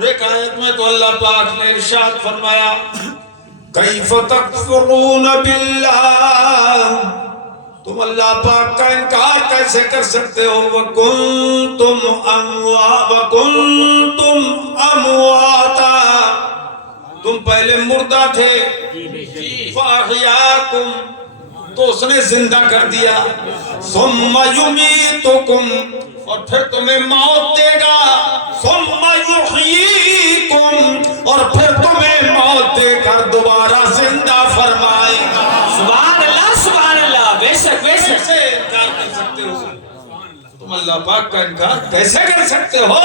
اور ایک آیت میں تو اللہ پاک نے ارشاد فرمایا کیف تکفرون باللہ، تم اللہ پاک کا انکار کیسے کر سکتے ہو وَكُنْتُمْ أَمْوَاتًا، تم پہلے مردہ تھے فَأَحْيَاكُمْ، تو اس نے زندہ کر دیا ثُمَّ يُمِيتُكُمْ، اور پھر تمہیں موت دے گا ثُمَّ يُحْيِيكُمْ، اور پھر تمہیں موت دے کر دوبارہ زندہ فرمائے گا۔ سبحان اللہ سبحان اللہ، بے شک بے شک۔ کیسے انکار کر سکتے ہو تم اللہ پاک کا انکار کیسے کر سکتے ہو؟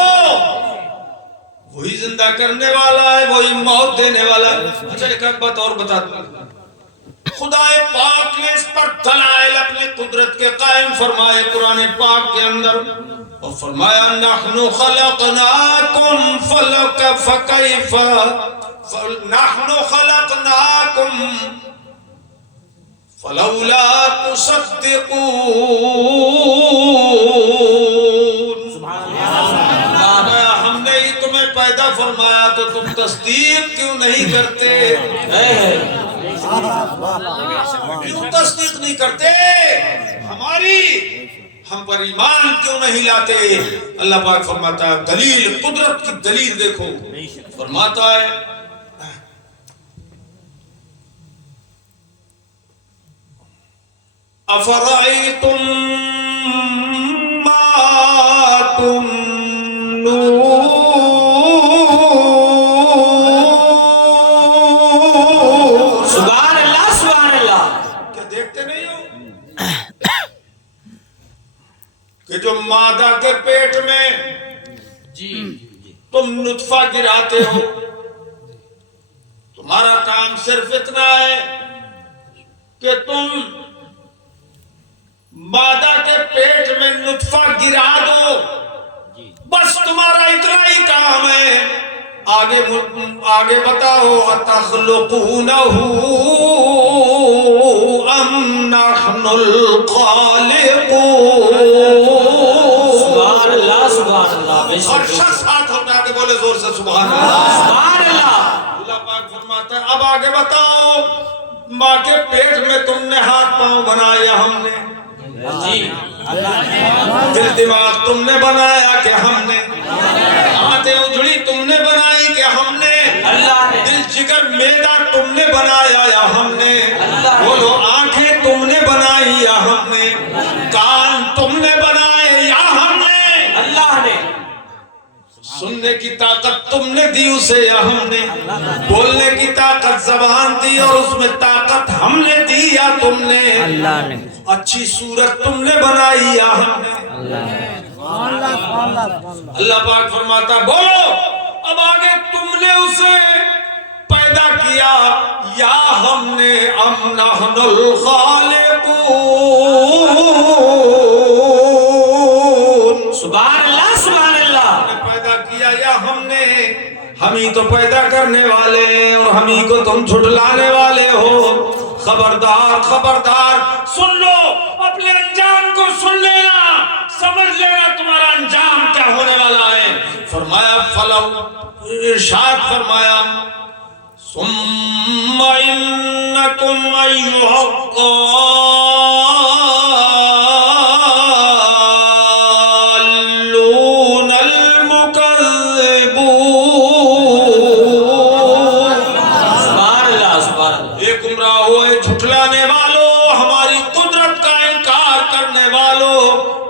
وہی زندہ کرنے والا ہے، وہی موت دینے والا ہے۔ اچھا ایک بات اور بتا دوں، خدا پاک نے اس پر دلائل اپنی قدرت کے قائم فرمائے قرآن پاک کے اندر، اور فرمایا نحن خلقناکم فکیف، نحن خلقناکم فلولا تصدقون، ہم نے ہی تمہیں پیدا فرمایا تو تم تصدیق کیوں نہیں کرتے؟ کیوں تصدیق نہیں کرتے ہماری؟ ہم پر ایمان کیوں نہیں لاتے؟ اللہ پاک فرماتا ہے دلیل، قدرت کی دلیل دیکھو، فرماتا ہے افرأیتم ما تمنون، سبحان اللہ سبحان اللہ۔ کیا دیکھتے نہیں ہو کہ جو مادہ کے پیٹ میں تم نطفہ گراتے ہو، تمہارا کام صرف اتنا ہے کہ تم مادہ کے پیٹ میں نطفہ گرا دو، بس تمہارا اتنا ہی کام ہے۔ آگے بتاؤ اتخلقونہ ام نحن الخالقون، سبحان اللہ سبحان اللہ، بے شک۔ اور شخص ہاتھ اٹھا کے بولے زور سے سبحان اللہ۔ سبحان اللہ۔ اللہ پاک فرماتا ہے اب آگے بتاؤ ماں کے پیٹ میں تم نے ہاتھ پاؤں بنایا ہم نے، دل دماغ تم نے بنایا کہ ہم نے، آنتیں اجڑی تم نے بنائی کہ ہم نے، دل جگر معدہ تم نے بنایا یا ہم نے، بولو آنکھیں تم نے بنائی یا ہم نے، کان تم نے بنائے یا ہم نے، اللہ نے سننے کی طاقت تم نے دی اسے یا ہم نے، بولنے کی طاقت زبان دی اور اس میں طاقت ہم نے دی یا تم نے، اللہ نے اچھی صورت تم نے بنائی یا ہم نے۔ اللہ پاک فرماتا بولو اب آگے تم نے اسے پیدا کیا یا ہم نے، ام نحن الخالقون، سبحان اللہ سبحان اللہ۔ ہم نے پیدا کیا یا ہم نے، ہم ہی تو پیدا کرنے والے اور ہم ہی کو تم جھٹلانے والے ہو۔ خبردار خبردار، سن لو اپنے انجام کو، سن لینا، سمجھ لینا تمہارا انجام کیا ہونے والا ہے۔ فرمایا فلو، ارشاد فرمایا ثم انکم ایھا الضالون المکذبون، سبحان اللہ سبحان اللہ۔ ایک گمراہ ہوئے جھٹلانے والوں، ہماری قدرت کا انکار کرنے والوں،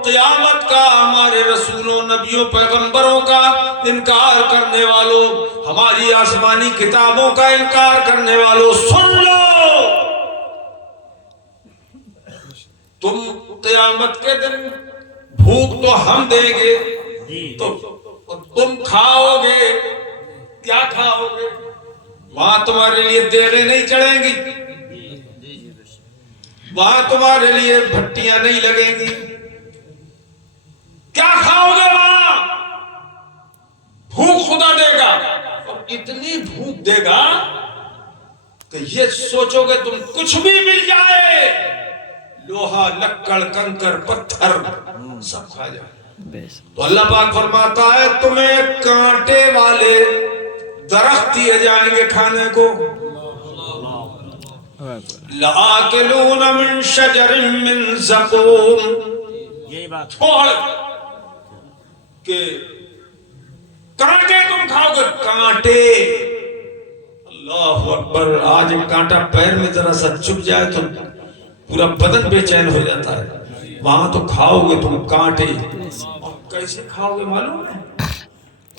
قیامت کا، ہمارے رسولوں نبیوں پیغمبروں کا انکار کرنے والوں، ہماری آسمانی کتابوں کا انکار کرنے والوں، سن لو تم قیامت کے دن بھوک تو ہم دیں گے تو تم کھاؤ گے، کیا کھاؤ گے؟ وہاں تمہارے لیے دیگیں نہیں چڑھیں گی، وہاں تمہارے لیے بھٹیاں نہیں لگیں گی، کیا کھاؤ گے وہاں؟ بھوک خدا دے گا، اور اتنی بھوک دے گا کہ یہ سوچو گے تم کچھ بھی مل جائے، لوہا لکڑ کنکر پتھر سب کھا جائے۔ تو اللہ پاک فرماتا ہے تمہیں کانٹے والے درخت دیے جائیں گے کھانے کو. لَآكِلُونَ مِن شَجَرٍ مِّن زَقُومٍ. یہی بات چھوڑ کہ کانٹے تم کھاؤ گے, کانٹے. اللہ اکبر. آج ایک کانٹا پیر میں ذرا سا چپ جائے تو پورا بدن بے چین ہو جاتا ہے. وہاں تو کھاؤ گے تم کانٹے. اور کیسے کھاؤ گے معلوم ہے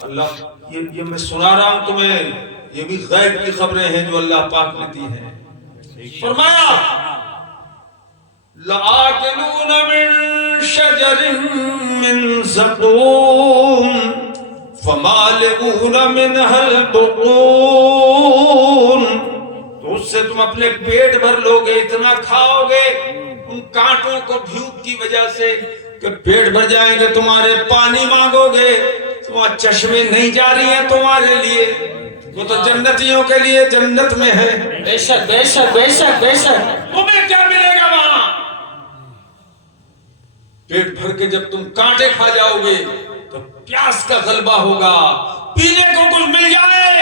اللہ, یہ میں سنا رہا ہوں تمہیں, یہ بھی غیب کی خبریں ہیں جو اللہ پاک نے دی ہیں. فرمایا لَآكِلُونَ مِن شَجَرٍ مِّن زَقُومٍ فَمَالِئُونَ مِنْهَا الْبُطُونَ. تو اس سے تم اپنے پیٹ بھر لوگے, اتنا کھاؤ گے ان کانٹوں کو بھوک کی وجہ سے کہ پیٹ بھر جائیں گے. تمہارے پانی مانگو گے, تمہارے چشمے نہیں جاری ہیں تمہارے لیے, وہ تو جنتیوں کے لیے جنت میں ہے. بے شک بے شک بے شک بے شک. تمہیں کیا ملے گا وہاں؟ پیٹ بھر کے جب تم کانٹے کھا جاؤ گے تو پیاس کا غلبہ ہوگا, پینے کو کچھ مل جائے.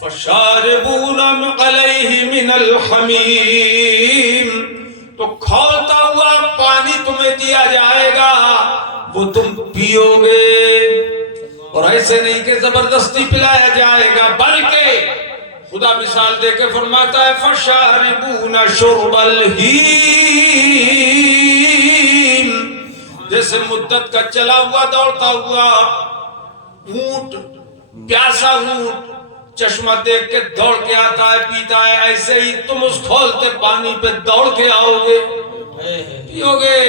فَشَارِبُونَ عَلَيْهِ مِنَ الْحَمِيمِ. تو کھولتا ہوا پانی تمہیں دیا جائے گا, وہ تم پیو گے. اور ایسے نہیں کہ زبردستی پلایا جائے گا, بلکہ خدا مثال دے کے فرماتا ہے فَشَارِبُونَ شُرْبَ الْحِيمِ. جیسے مدت کا چلا ہوا دوڑتا ہوا اونٹ, پیاسا اونٹ چشمہ دیکھ کے دوڑ کے آتا ہے پیتا ہے, ایسے ہی تم اس کھولتے پانی پہ دوڑ کے آؤ گے, پیو گے.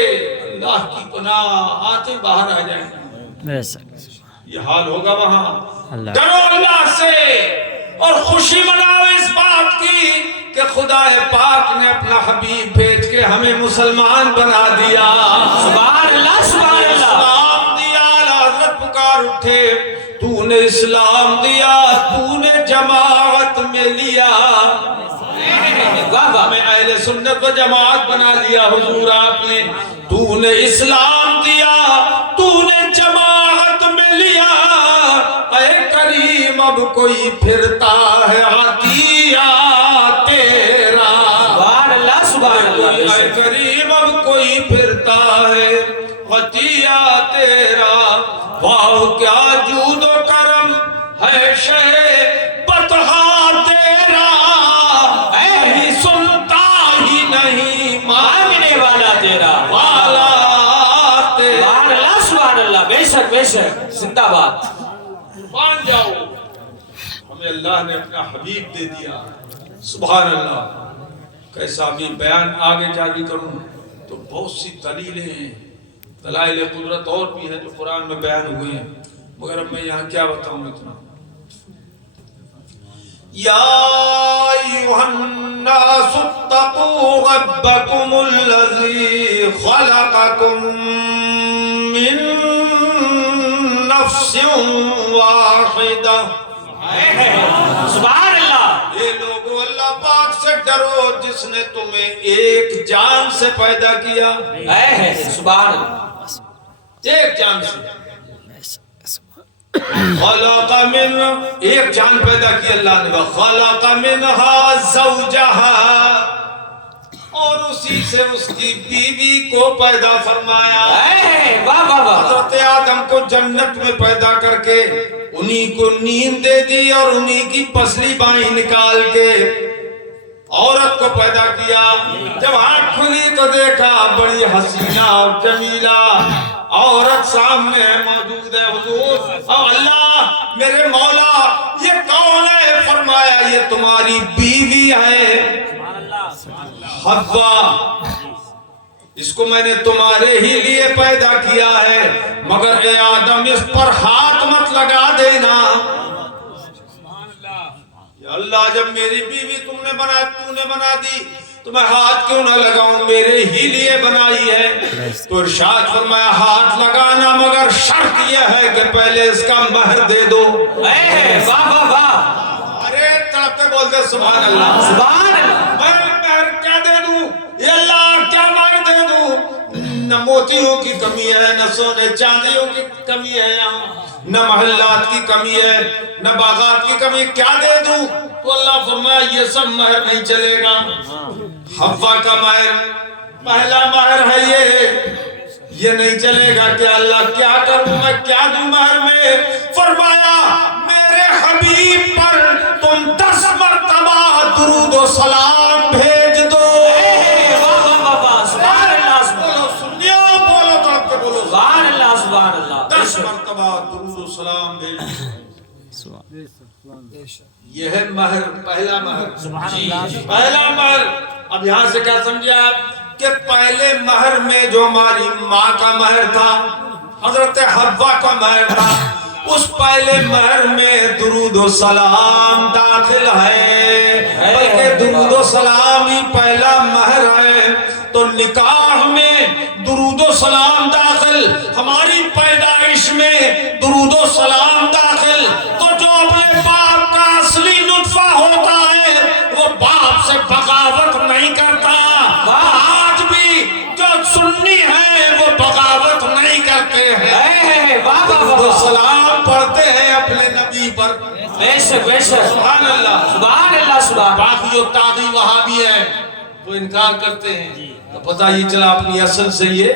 اللہ کی پناہ, آتے باہر آ جائیں گے. یہ حال ہوگا وہاں. ڈرو اللہ سے اور خوشی مناؤ اس بات کی کہ خدا پاک نے اپنا حبیب بھیج کے ہمیں مسلمان بنا دیا. سبحان اللہ سبحان اللہ. اسلام دیا, حضرت پکار اٹھے, تو نے اسلام دیا, تو نے جماعت میں لیا, ہمیں اہل سنت و جماعت بنا لیا حضور آپ نے. تو نے اسلام دیا, تو نے جماعت میں لیا, اے کریم اب کوئی پھرتا ہے عطیہ تیرا. سبحان اللہ سبحان اللہ. اے کریم اب کوئی پھرتا ہے عطیہ تیرا. واہ کیا جود و کرم ہے شہ بطحا تیرا, اے سنتا ہی نہیں مانگنے والا تیرا. والا تیرا. سبحان اللہ سبحان اللہ. بے شک بے شک. زندہ باد. مان جاؤ ہمیں اللہ نے اپنا حبیب دے دیا. سبحان اللہ. کیسا بھی بیان آگے جاری کروں تو بہت سی دلیلیں ہیں, دلائل قدرت اور بھی ہیں جو قرآن میں بیان ہوئے ہیں, مگر اب میں یہاں کیا بتاؤں اتنا. یا ایھا الناس اتقوا ربکم الذی خلقکم من نفس واحدہ. سبحان اللہ. اے لوگو اللہ پاک سے ڈرو جس نے تمہیں ایک جان سے پیدا کیا. سبحان اللہ. ایک جان سے خلق من, ایک جان پیدا کی اللہ نے, خلق منها زوجها, اور اسی سے اس کی بیوی کو پیدا فرمایا. حضرت آدم کو جنت میں پیدا کر کے انہی کو نیند دے دی اور انہی کی پسلی بائیں نکال کے عورت کو پیدا کیا. جب آنکھ کھلی تو دیکھا بڑی حسینہ اور جمیلہ عورت سامنے موجود ہے. حضور اللہ میرے مولا یہ کون ہے؟ فرمایا یہ تمہاری بیوی ہے حوا, اس کو میں نے تمہارے ہی لیے پیدا کیا ہے, مگر اے آدم اس پر ہاتھ مت لگا دینا. یا اللہ جب میری بیوی تو نے بنا دی تو میں ہاتھ کیوں نہ لگاؤں, میرے ہی لیے بنائی ہے. تو ارشاد فرمایا ہاتھ لگانا مگر شرط یہ ہے کہ پہلے اس کا مہر دے دو. واہ واہ واہ. ارے تڑپتے بولتے سبحان اللہ. سبحان اللہ. میں مہر کیا دے دوں؟ یا اللہ کیا مہر دے دوں؟ نہ موتیوں کی کمی ہے، نہ سونے چاندیوں کی کمی ہے یہاں، نہ محلات کی کمی ہے، نہ باغات کی کمی ہے، کیا دے دوں؟ تو اللہ فرمایا یہ سب مہر نہیں چلے گا۔ حوا کا مہر پہلا مہر ہے یہ نہیں چلے گا کہ اللہ کیا کروں میں، کیا دوں مہر میں؟ فرمایا میرے حبیب پر تم 10 مرتبہ درود و سلام بھیج دو۔ سبحان اللہ بولو سنیو، بولو تو آپ کے بولو سبحان اللہ سبحان اللہ 10 مرتبہ درود و سلام بھیج دو۔ یہ ہے مہر، پہلا مہر، پہلا مہر۔ اب یہاں سے کیا سمجھے آپ کہ پہلے مہر میں جو ہماری ماں کا مہر تھا، حضرت حوا کا مہر تھا، اس پہلے مہر میں درود و سلام داخل ہے، بلکہ درود و سلام ہی پہلا مہر ہے۔ تو نکاح میں درود و سلام داخل، ہماری پیدائش میں درود و سلام داخل۔ تو جو اپنے باپ کا اصلی نطفہ ہوتا ہے وہ باپ سے بغاوت نہیں کرتا۔ آج بھی جو سنی ہے وہ بغاوت نہیں کرتے ہیں، درود و سلام پڑھتے ہیں اپنے نبی پر۔ بے شک بے شک سبحان اللہ سبحان اللہ سبحان۔ باقی جو طاغی وہابی ہے وہ انکار کرتے ہیں، تو پتہ یہ چلا اپنی اصل سے یہ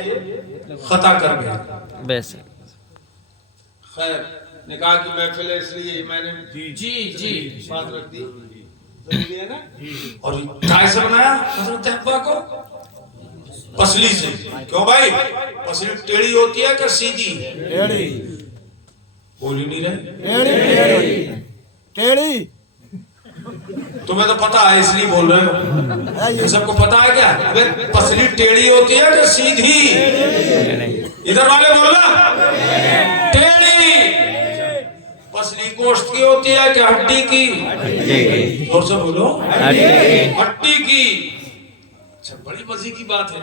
خطا کر گیا۔ بے شک خیر نکاح کی محفل ہے اس لیے میں نے جی بات رکھ دی، ضروری ہے نا۔ اور کائے سے بنایا حضرت حوا کو؟ پسلی سے۔ کیوں بھائی؟ پسلی ٹیڑھی ہوتی ہے کہ سیدھی؟ بول ہی نہیں رہے، ٹیڑھی تمہیں تو پتا ہے اس لیے بول رہے ہو، یہ سب کو پتا ہے کیا؟ ابے پسلی ٹیڑھی ہوتی ہے کہ سیدھی؟ ادھر والے بولنا ٹیڑھی۔ پسلی گوشت کی ہوتی ہے کہ ہڈی کی؟ اور سے بولو ہڈی کی۔ اچھا بڑی مزے کی بات ہے،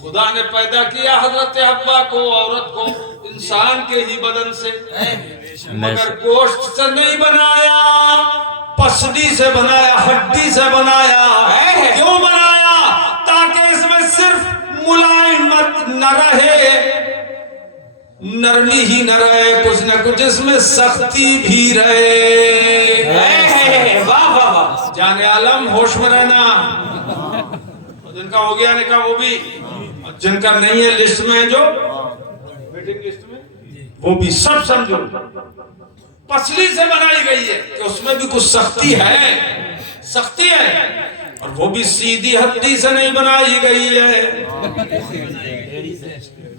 خدا نے پیدا کیا حضرت حوا کو، عورت کو، انسان کے ہی بدن سے، مگر گوشت سے نہیں بنایا، پسلی سے بنایا، ہڈی سے بنایا۔ کیوں بنایا؟ تاکہ اس میں صرف ملائمت نہ رہے، نرمی ہی نہ رہے، کچھ نہ کچھ اس میں سختی بھی رہے۔ واہ واہ واہ جان عالم ہوش میں رہنا۔ جن کا ہو گیا نکاح وہ بھی، جن کا نہیں ہے لسٹ میں جو ویٹنگ لسٹ میں وہ بھی سب سمجھو پسلی سے بنائی گئی ہے کہ اس میں بھی کچھ سختی ہے، اور وہ بھی سیدھی ہڈی سے نہیں بنائی گئی ہے،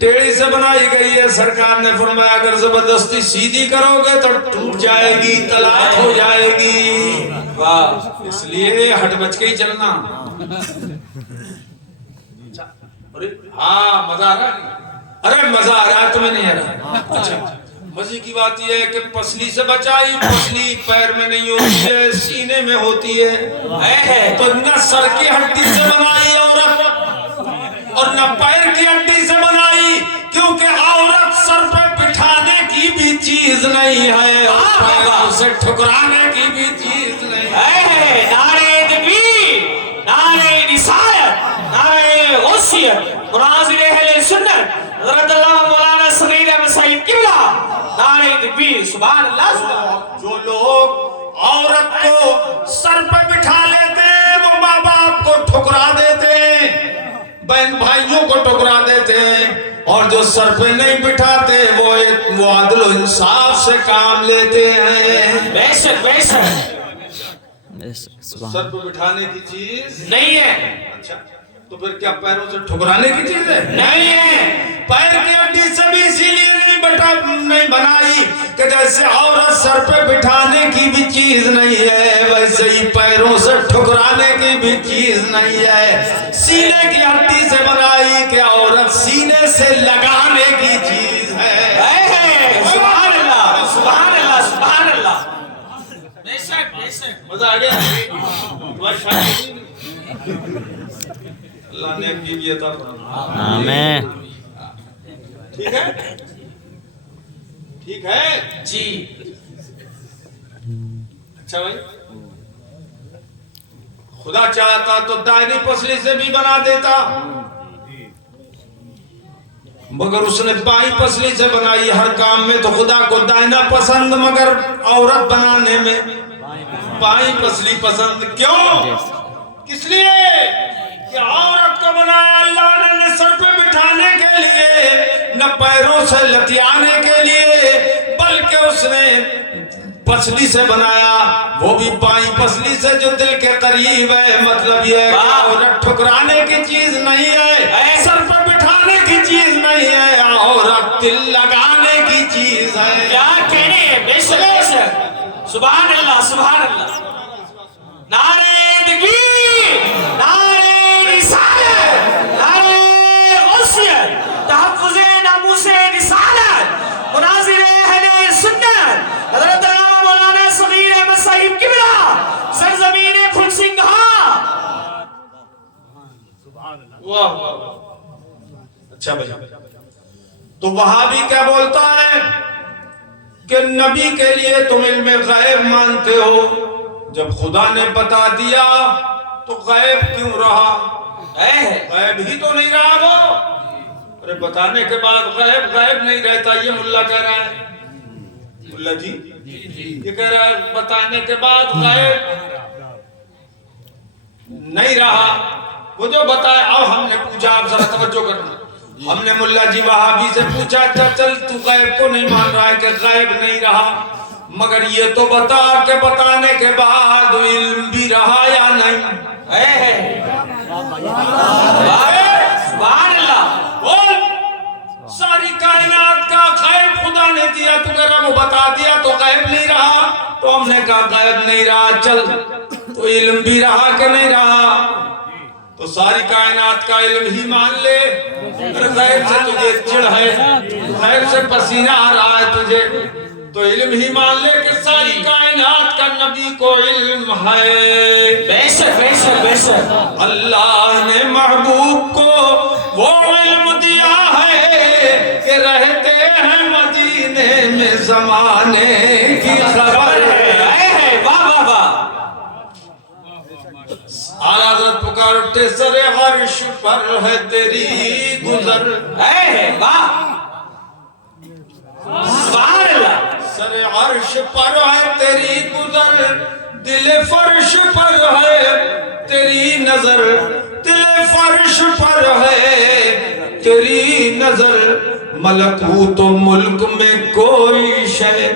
ٹیڑھی سے بنائی گئی ہے۔ سرکار نے فرمایا اگر زبردستی سیدھی کرو گے تو ٹوٹ جائے گی، طلاق ہو جائے گی۔ واہ، اس لیے ہٹ بچ کے ہی چلنا۔ ہاں مزہ آ رہا ہے؟ ارے مزہ آ رہا ہے تمہیں نہیں آ رہا؟ اچھا مزے کی بات یہ ہے کہ پسلی سے بچائی، پسلی پیر میں نہیں ہوتی ہے، سینے میں ہوتی ہے، تو نہ سر کی ہڈی سے بنائی عورت اور نہ پیر کی ہڈی سے بنائی، کیونکہ عورت سر پہ بٹھانے کی بھی چیز نہیں ہے اور پیروں سے ٹھکرانے کی بھی چیز نہیں ہے۔ نعرہ تکبیر، نعرہ رسالت، نعرہ غوثیت، مناظر اہل سنت حضرت اللہ مولانا صغیر احمد صاحب قبلہ، نعرہ تکبیر، سبحان اللہ سبحان اللہ۔ جو لوگ عورت کو سر پہ بٹھا لیتے ہیں وہ ماں باپ کو ٹھکرا دیتے ہیں، بہن بھائیوں کو ٹھکرا دیتے ہیں، اور جو سر پہ نہیں بٹھاتے وہ عدل و انصاف سے کام لیتے ہیں۔ بے شک بے شک سر پہ بٹھانے کی چیز نہیں ہے، اچھا تو پھر کیا پیروں سے ٹھکرانے کی چیز ہے؟ نہیں ہے۔ پیر کی ہڈی سے بھی اسی لیے نہیں بنائی کہ جیسے عورت سر پہ بٹھانے کی بھی چیز نہیں ہے، ویسے ہی پیروں سے ٹھکرانے کی بھی چیز نہیں ہے۔ سینے کی ہڈی سے بنائی کہ عورت سینے سے لگانے کی چیز ہے۔ سبحان اللہ سبحان اللہ سبحان اللہ۔ بے شک بے شک مزہ آ گیا؟ اللہ نے کی بھی عطا فرمائے۔ آمین۔ ٹھیک ہے ٹھیک ہے جی۔ اچھا بھائی، خدا چاہتا تو دائری پسلی سے بھی بنا دیتا، مگر اس نے بائیں پسلی سے بنائی. ہر کام میں تو خدا کو دائنا پسند مگر عورت بنانے میں بائیں پسلی پسند. کیوں؟ کس لیے کہ عورت کو بنایا اللہ نے نہ سر پہ بٹھانے کے لیے نہ پیروں سے لتیانے کے لیے بلکہ اس نے پسلی سے بنایا, وہ بھی بائیں پسلی سے جو دل کے قریب ہے. مطلب یہ ہے کہ عورت ٹھکرانے کی چیز نہیں ہے, سر پہ بٹھانے کی چیز نہیں ہے, عورت دل لگانے کی چیز ہے. کیا کہنے ہیں, بے شک. سبحان اللہ, سبحان اللہ. نعرہ تکبیر, نعرہ رسالت, نعرہ غوثیت, تحفظ ناموس رسالت, مناظر اہل سنت, حضرت علامہ مولانا صغیر احمد صاحب قبلہ, سرزمین پھل سنگھا. واہ. اچھا بھائی, تو وہاں بھی کیا بولتا ہے کہ نبی کے لیے تم علم غیب مانتے ہو, جب خدا نے بتا دیا تو غیب کیوں رہا؟ غیب ہی تو نہیں رہا وہ. ارے بتانے کے بعد غیب غیب نہیں رہتا, یہ ملا کہہ رہا ہے. ملا جی یہ کہہ رہا ہے بتانے کے بعد غیب نہیں رہا. وہ جو بتایا, اب ہم نے پوچھا, آپ ذرا توجہ کرنا, ہم نے ملا جی وہابی سے پوچھا چل تو غیب کو نہیں مان رہا ہے کہ غیب نہیں رہا, مگر یہ تو بتا کہ بتانے کے بعد علم بھی رہا یا نہیں. سبحان اللہ. بول, ساری کائنات کا غیب خدا نے دیا, تو کہہ رہا وہ بتا دیا تو غیب نہیں رہا. تو ہم نے کہا غیب نہیں رہا, چل تو علم بھی رہا کہ نہیں رہا؟ تو ساری کائنات کا علم ہی مان لے. غیب سے تجھے چڑ ہے, غیب سے پسینہ آ رہا ہے تجھے, تو علم ہی مان لے کہ ساری کائنات کا نبی کو علم ہے. بے شک, بے شک, بے شک. اللہ نے محبوب کو وہ علم دیا ہے کہ رہتے ہیں مدینے میں زمانے کی خبر ہے. واہ واہ واہ. اعلیٰ حضرت پکار اٹھتے, سر عرش پر ہے تیری گزر. واہ, سبحان اللہ. سر عرش پر ہے تیری گزر, دل فرش پر ہے تیری نظر, دل فرش پر ہے تیری نظر. ملکوت و ملک میں کوئی شے,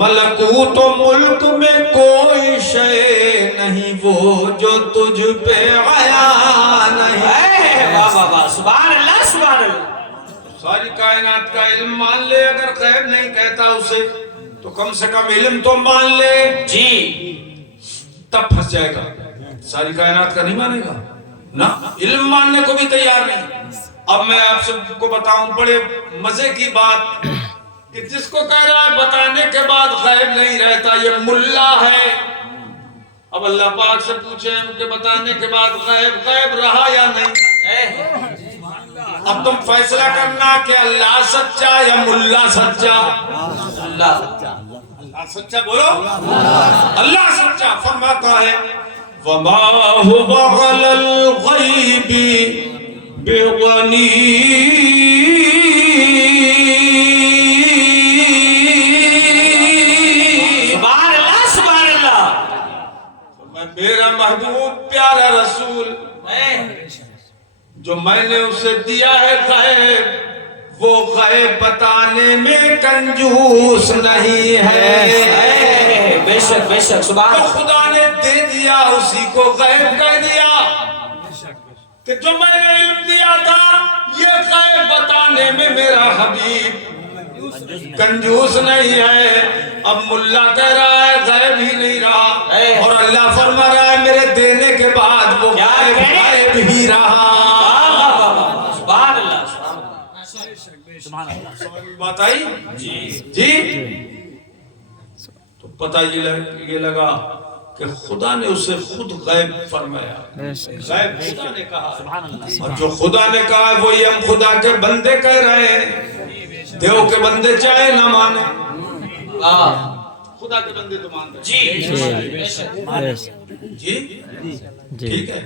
ملکوت و ملک میں کوئی شے نہیں وہ جو تجھ پہ آیا نہیں. واہ واہ واہ, سبحان اللہ, سبحان اللہ. ساری کائنات کا علم مان لے, اگر غیب نہیں کہتا اسے تو کم سے کم علم تو مان لے جی, تب پھنس جائے گا. ساری کائنات کا نہیں مانے گا نا, علم ماننے کو بھی تیار نہیں. اب میں آپ سب کو بتاؤں بڑے مزے کی بات کہ جس کو کہہ رہا ہے بتانے کے بعد غیب نہیں رہتا, یہ ملا ہے. اب اللہ پاک سے پوچھیں کہ بتانے کے بعد غیب غیب رہا یا نہیں. اب تم فیصلہ کرنا کہ اللہ سچا یا ملا سچا. اللہ سچا بولو, اللہ سچا. فرماتا ہے وَمَا هُوَ عَلَى الْغَيْبِ بِغَنِيٍّ. سبحان اللہ, سبحان اللہ. میرا محبوب پیارا رسول جو میں نے اسے دیا ہے غیب, وہ غیب بتانے میں کنجوس نہیں ہے. بے شک, بے شک, سبحان تو اللہ. خدا نے دے دیا اسی کو غیب کہہ دیا کہ جو میں نے علم دیا تھا یہ غیب بتانے میں میرا حبیب کنجوس نہیں ہے. اب ملا کہہ رہا ہے غیب ہی نہیں رہا, اور اللہ فرما رہا ہے میرے دینے کے بعد وہ غیب ہی رہا. سبحان اللہ, سبحان اللہ. سمجھ بات آئی جی. تو پتہ یہ لگا کہ خدا نے اسے خود غیب فرمایا. غیب خدا نے کہا, اور جو خدا نے کہا وہی ہم خدا کے بندے کہہ رہے ہیں. دیو کے بندے چاہے نہ مانے, خدا کے بندے تو مانتے جی, جی ٹھیک ہے.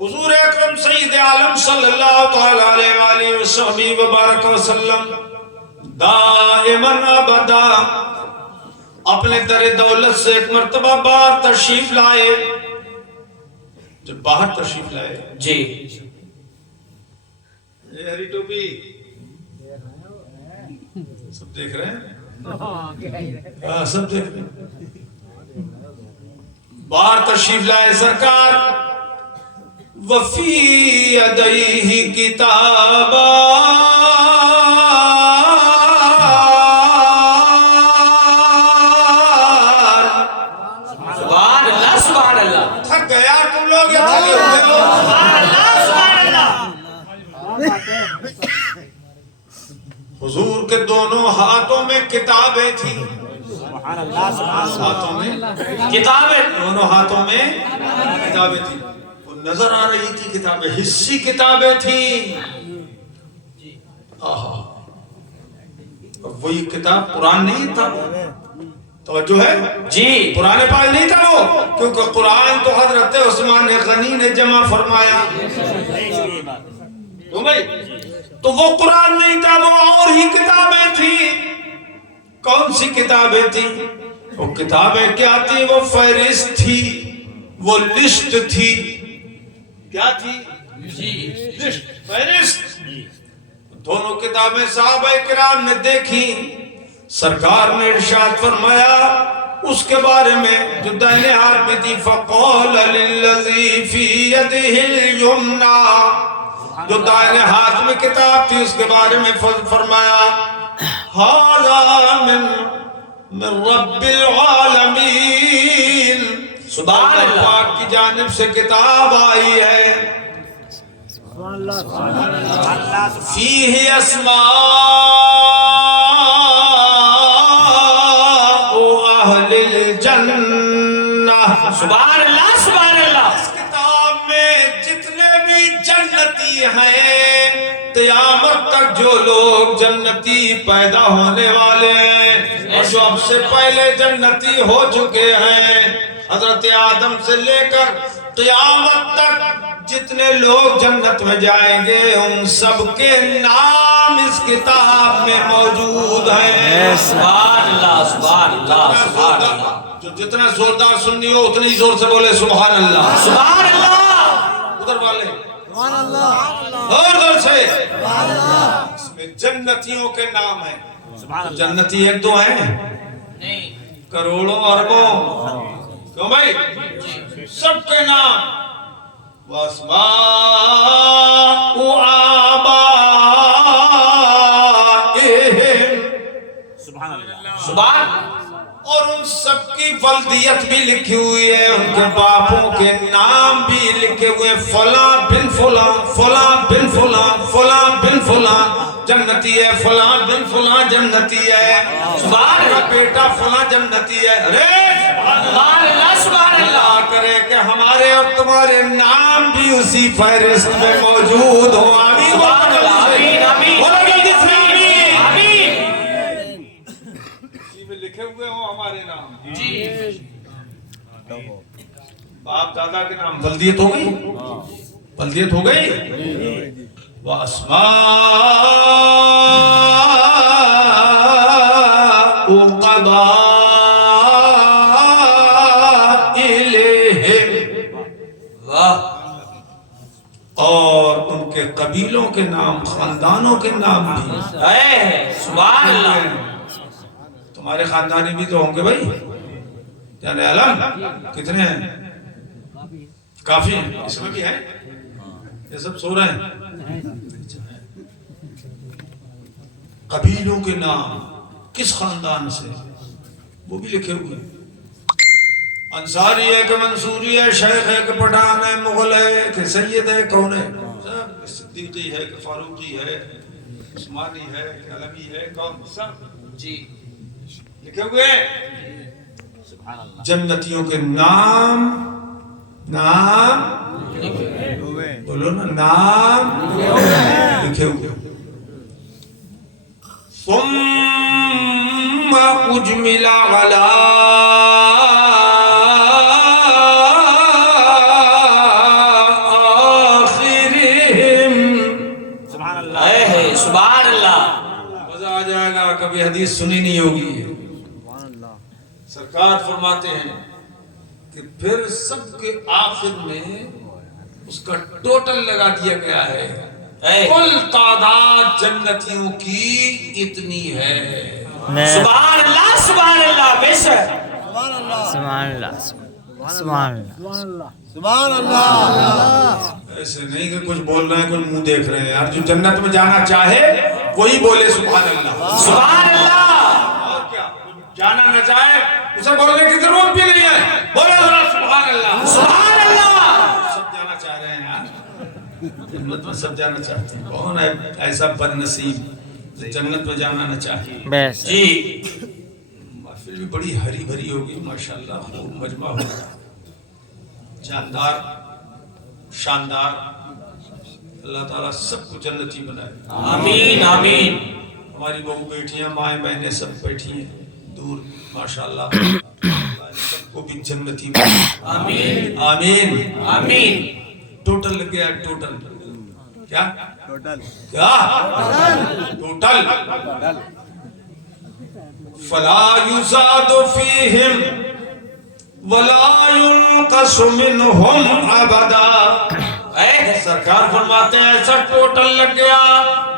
حضور اکرم سید عالم صلی اللہ تعالی علیہ وآلہ وسلم وبارک وسلم دائماً ابدا اپنے در دولت سے ایک مرتبہ باہر تشریف لائے. جب باہر تشریف لائے جی یہ ہری ٹوپی سب دیکھ رہے ہیں؟ ہاں سب دیکھ رہے ہیں. باہر تشریف لائے سرکار. وفی یدیہ کتابا سبحان اللہ. تھک گیا تم لوگ یا تھکے ہوئے ہو؟ حضور کے دونوں ہاتھوں میں کتابیں تھیں. ہاتھوں میں کتابیں دونوں ہاتھوں میں کتابیں تھیں. وہ نظر آ رہی تھی کتابیں، حصی کتابیں تھیں. وہی کتاب قرآن نہیں تھا. توجہ ہے جی قرآن پاک نہیں تھا وہ، کیونکہ قرآن تو حضرت عثمان غنی نے جمع فرمایا. کیوں بھائی؟ تو وہ قرآن نہیں تھا، وہ اور ہی کتابیں تھیں. کون سی کتابیں تھیں؟ وہ کتابیں کیا تھی؟ وہ فہرست تھی، وہ لسٹ تھی. کیا تھی؟ لسٹ، فہرست. دونوں کتابیں صحابہ کرام نے دیکھی. سرکار نے ارشاد فرمایا اس کے بارے میں جو دائنے ہاتھ میں تھی. فَقَالَ لِلَّذِي فِي يَدِهِ الْيُمْنَى، جو دائنے ہاتھ میں کتاب تھی اس کے بارے میں فرمایا هَذَا مِن رَبِّ الْعَالَمِينَ، سبحان اللہ. پاک کی جانب سے کتاب آئی ہے. فِيهِ أَسْمَاءُ أَهْلِ الْجَنَّةِ. سبحان اللہ سبحان اللہ. اس کتاب میں جتنے بھی جنتی ہیں، قیامت تک جو لوگ جنتی پیدا ہونے والے ہیں اور جو اب سے پہلے جنتی ہو چکے ہیں، حضرت آدم سے لے کر قیامت تک جتنے لوگ جنت میں جائیں گے ان سب کے نام اس کتاب میں موجود ہیں. سبحان اللہ سبحان اللہ سبحان اللہ. جو جتنا زوردار سننی ہو اتنی زور سے بولے سبحان اللہ. سبحان اللہ. ادھر والے سبحان اللہ، اور دور سے سبحان اللہ. اس میں جنتیوں کے نام ہیں. جنتی ایک دو ہیں نہیں، کروڑوں اربوں. کیوں بھائی؟ سب کے نام. وَأَسْمَاءُ آبَائِهِمْ، سبحان. اور ان سب کی ولدیت بھی لکھی ہوئی ہے، ان کے باپوں کے نام بھی لکھے ہوئے. فلاں بن فلاں، فلاں بن فلاں، فلاں بن فلاں جنتی ہے، فلاں بن فلاں جنتی ہے. سبحان کا اللہ بیٹا فلاں جنتی ہے. ارے سبحان اللہ سبحان اللہ. اللہ کرے کہ ہمارے اور تمہارے نام بھی اسی فہرست میں موجود ہوں. آمین. سبحان اللہ. آمین آمین آمین. اسی میں لکھے ہوئے ہوں ہمارے نام. جی باپ دادا کے نام بلدیت ہو گئی، بلدیت ہو گئی. وَأَسْمَاءُ قَبَائِلِهِمْ، اور ان کے قبیلوں کے نام، خاندانوں کے نام بھی. سبحان اللہ. تمہارے خاندانی بھی تو ہوں گے بھائی. جانے علم کتنے ہیں؟ کافی ہیں. اس میں بھی ہیں، یہ سب سو رہے ہیں. قبیلوں کے نام، کس خاندان سے، وہ بھی لکھے ہوئے. انصاری ہے کہ منصوری ہے، شیخ ہے کہ پٹھان ہے، مغل ہے کہ سید ہے، کون ہے؟ سب صدیقی ہے کہ فاروقی ہے، عثمانی ہے کہ علوی ہے، کون؟ سب جی لکھے ہوئے. جنتیوں کے نام، نام بولو نا، نام لکھے ہوئے. ثم اجمل علی حدیث سنی نہیں ہوگی. سرکار فرماتے ہیں کہ پھر سب کے آخر میں اس کا ٹوٹل لگا دیا گیا ہے. کل تعداد جنتیوں کی اتنی ہے. سبحان اللہ سبحان اللہ. بے شک سبحان اللہ سبحان اللہ سبحان اللہ. ایسے نہیں کہ کچھ بول رہے ہیں کچھ منہ دیکھ رہے ہیں. یار جو جنت میں جانا چاہے کوئی بولے سبحان اللہ. سبحان اللہ. اور کیا جانا نہ چاہے اسے بولنے کی ضرورت بھی نہیں ہے. بولے ذرا سبحان اللہ. سبحان اللہ. سب جانا چاہ رہے ہیں یار. جنت میں سب جانا چاہتے ہیں. کون ہے ایسا بد نصیب جو جنت میں جانا نہ چاہے. بس جی محفل بھی بڑی ہری بھری ہوگی ماشاءاللہ. خوب مجمع ہوگا جاندار شاندار. اللہ تعالیٰ سب کو جنتی بنائے. آمین آمین. ہماری بہو بیٹیاں مائیں بہنیں سب بیٹھی ہیں دور ماشاءاللہ. سب کو بھی جنتی بنائے. آمین آمین آمین. ٹوٹل لگ گیا ٹوٹل. کیا ٹوٹل کیا ٹوٹل. فلا یزاد فیہم ولا ينقص منہم ابدا. سرکار فرماتے ہیں ایسا ٹوٹل لگ گیا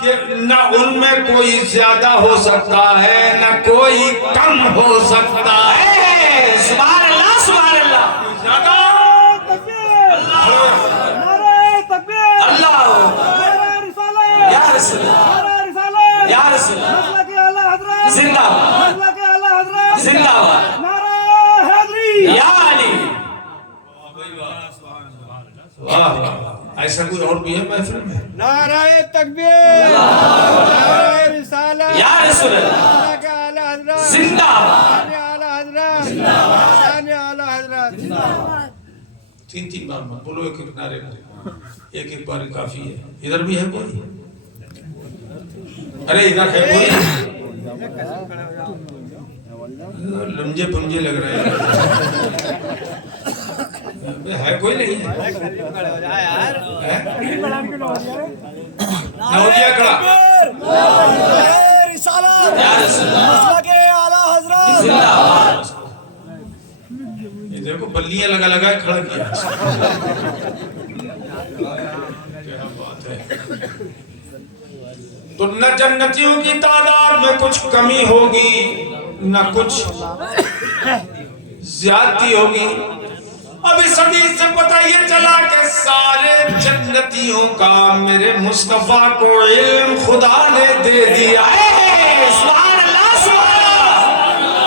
کہ نہ ان میں کوئی زیادہ ہو سکتا ہے نہ کوئی کم ہو سکتا ہے. سبحان اللہ سبحان اللہ. زیادہ اللہ یا رسول اللہ یا رسول اللہ. زندہ باد زندہ باد. یا علی. واہ واہ. ایسا کوئی اور بھی ہے محفل میں؟ نعرہ تکبیر نعرہ رسالت یا رسول اللہ. اللہ کے اعلی حضرت زندہ باد. اعلی حضرت تین تین بار مت بولو. ایک ایک نعرے میں ایک ایک بار کافی ہے. ادھر بھی ہے کوئی؟ ارے ادھر ہے کوئی؟ لمجے پنجے لگ رہے ہیں. ہے کوئی نہیں؟ نوجیا کڑا یا رسول اللہ. حضرت زندہ باد. یہ دیکھو بلیاں لگا لگا کھڑا کیا. کیا بات ہے. تو نہ جنتیوں کی تعداد میں کچھ کمی ہوگی نہ کچھ زیادتی ہوگی. اب اس حدیث سے پتہ یہ چلا کہ سارے جنتیوں کا میرے مصطفیٰ کو علم خدا نے دے دیا ہے. سبحان اللہ سبحان اللہ.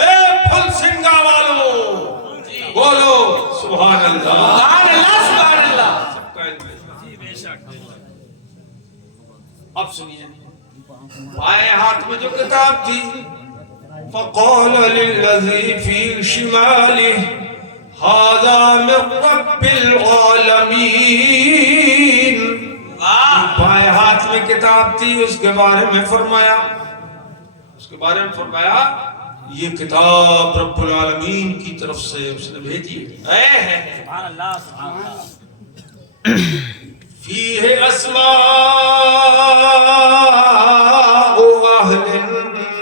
اے پھل سنگا والو بولو سبحان اللہ. سبحان اللہ سبحان اللہ. اب سنیے بائیں ہاتھ میں جو کتاب تھی فقال للذی فی شمالہ هذا من رب العالمین. بائیں ہاتھ میں کتاب تھی اس کے بارے میں فرمایا یہ کتاب رب العالمین کی طرف سے اس نے بھیجی ہے. سبحان اللہ سبحان اللہ. فیہ اسماء اہل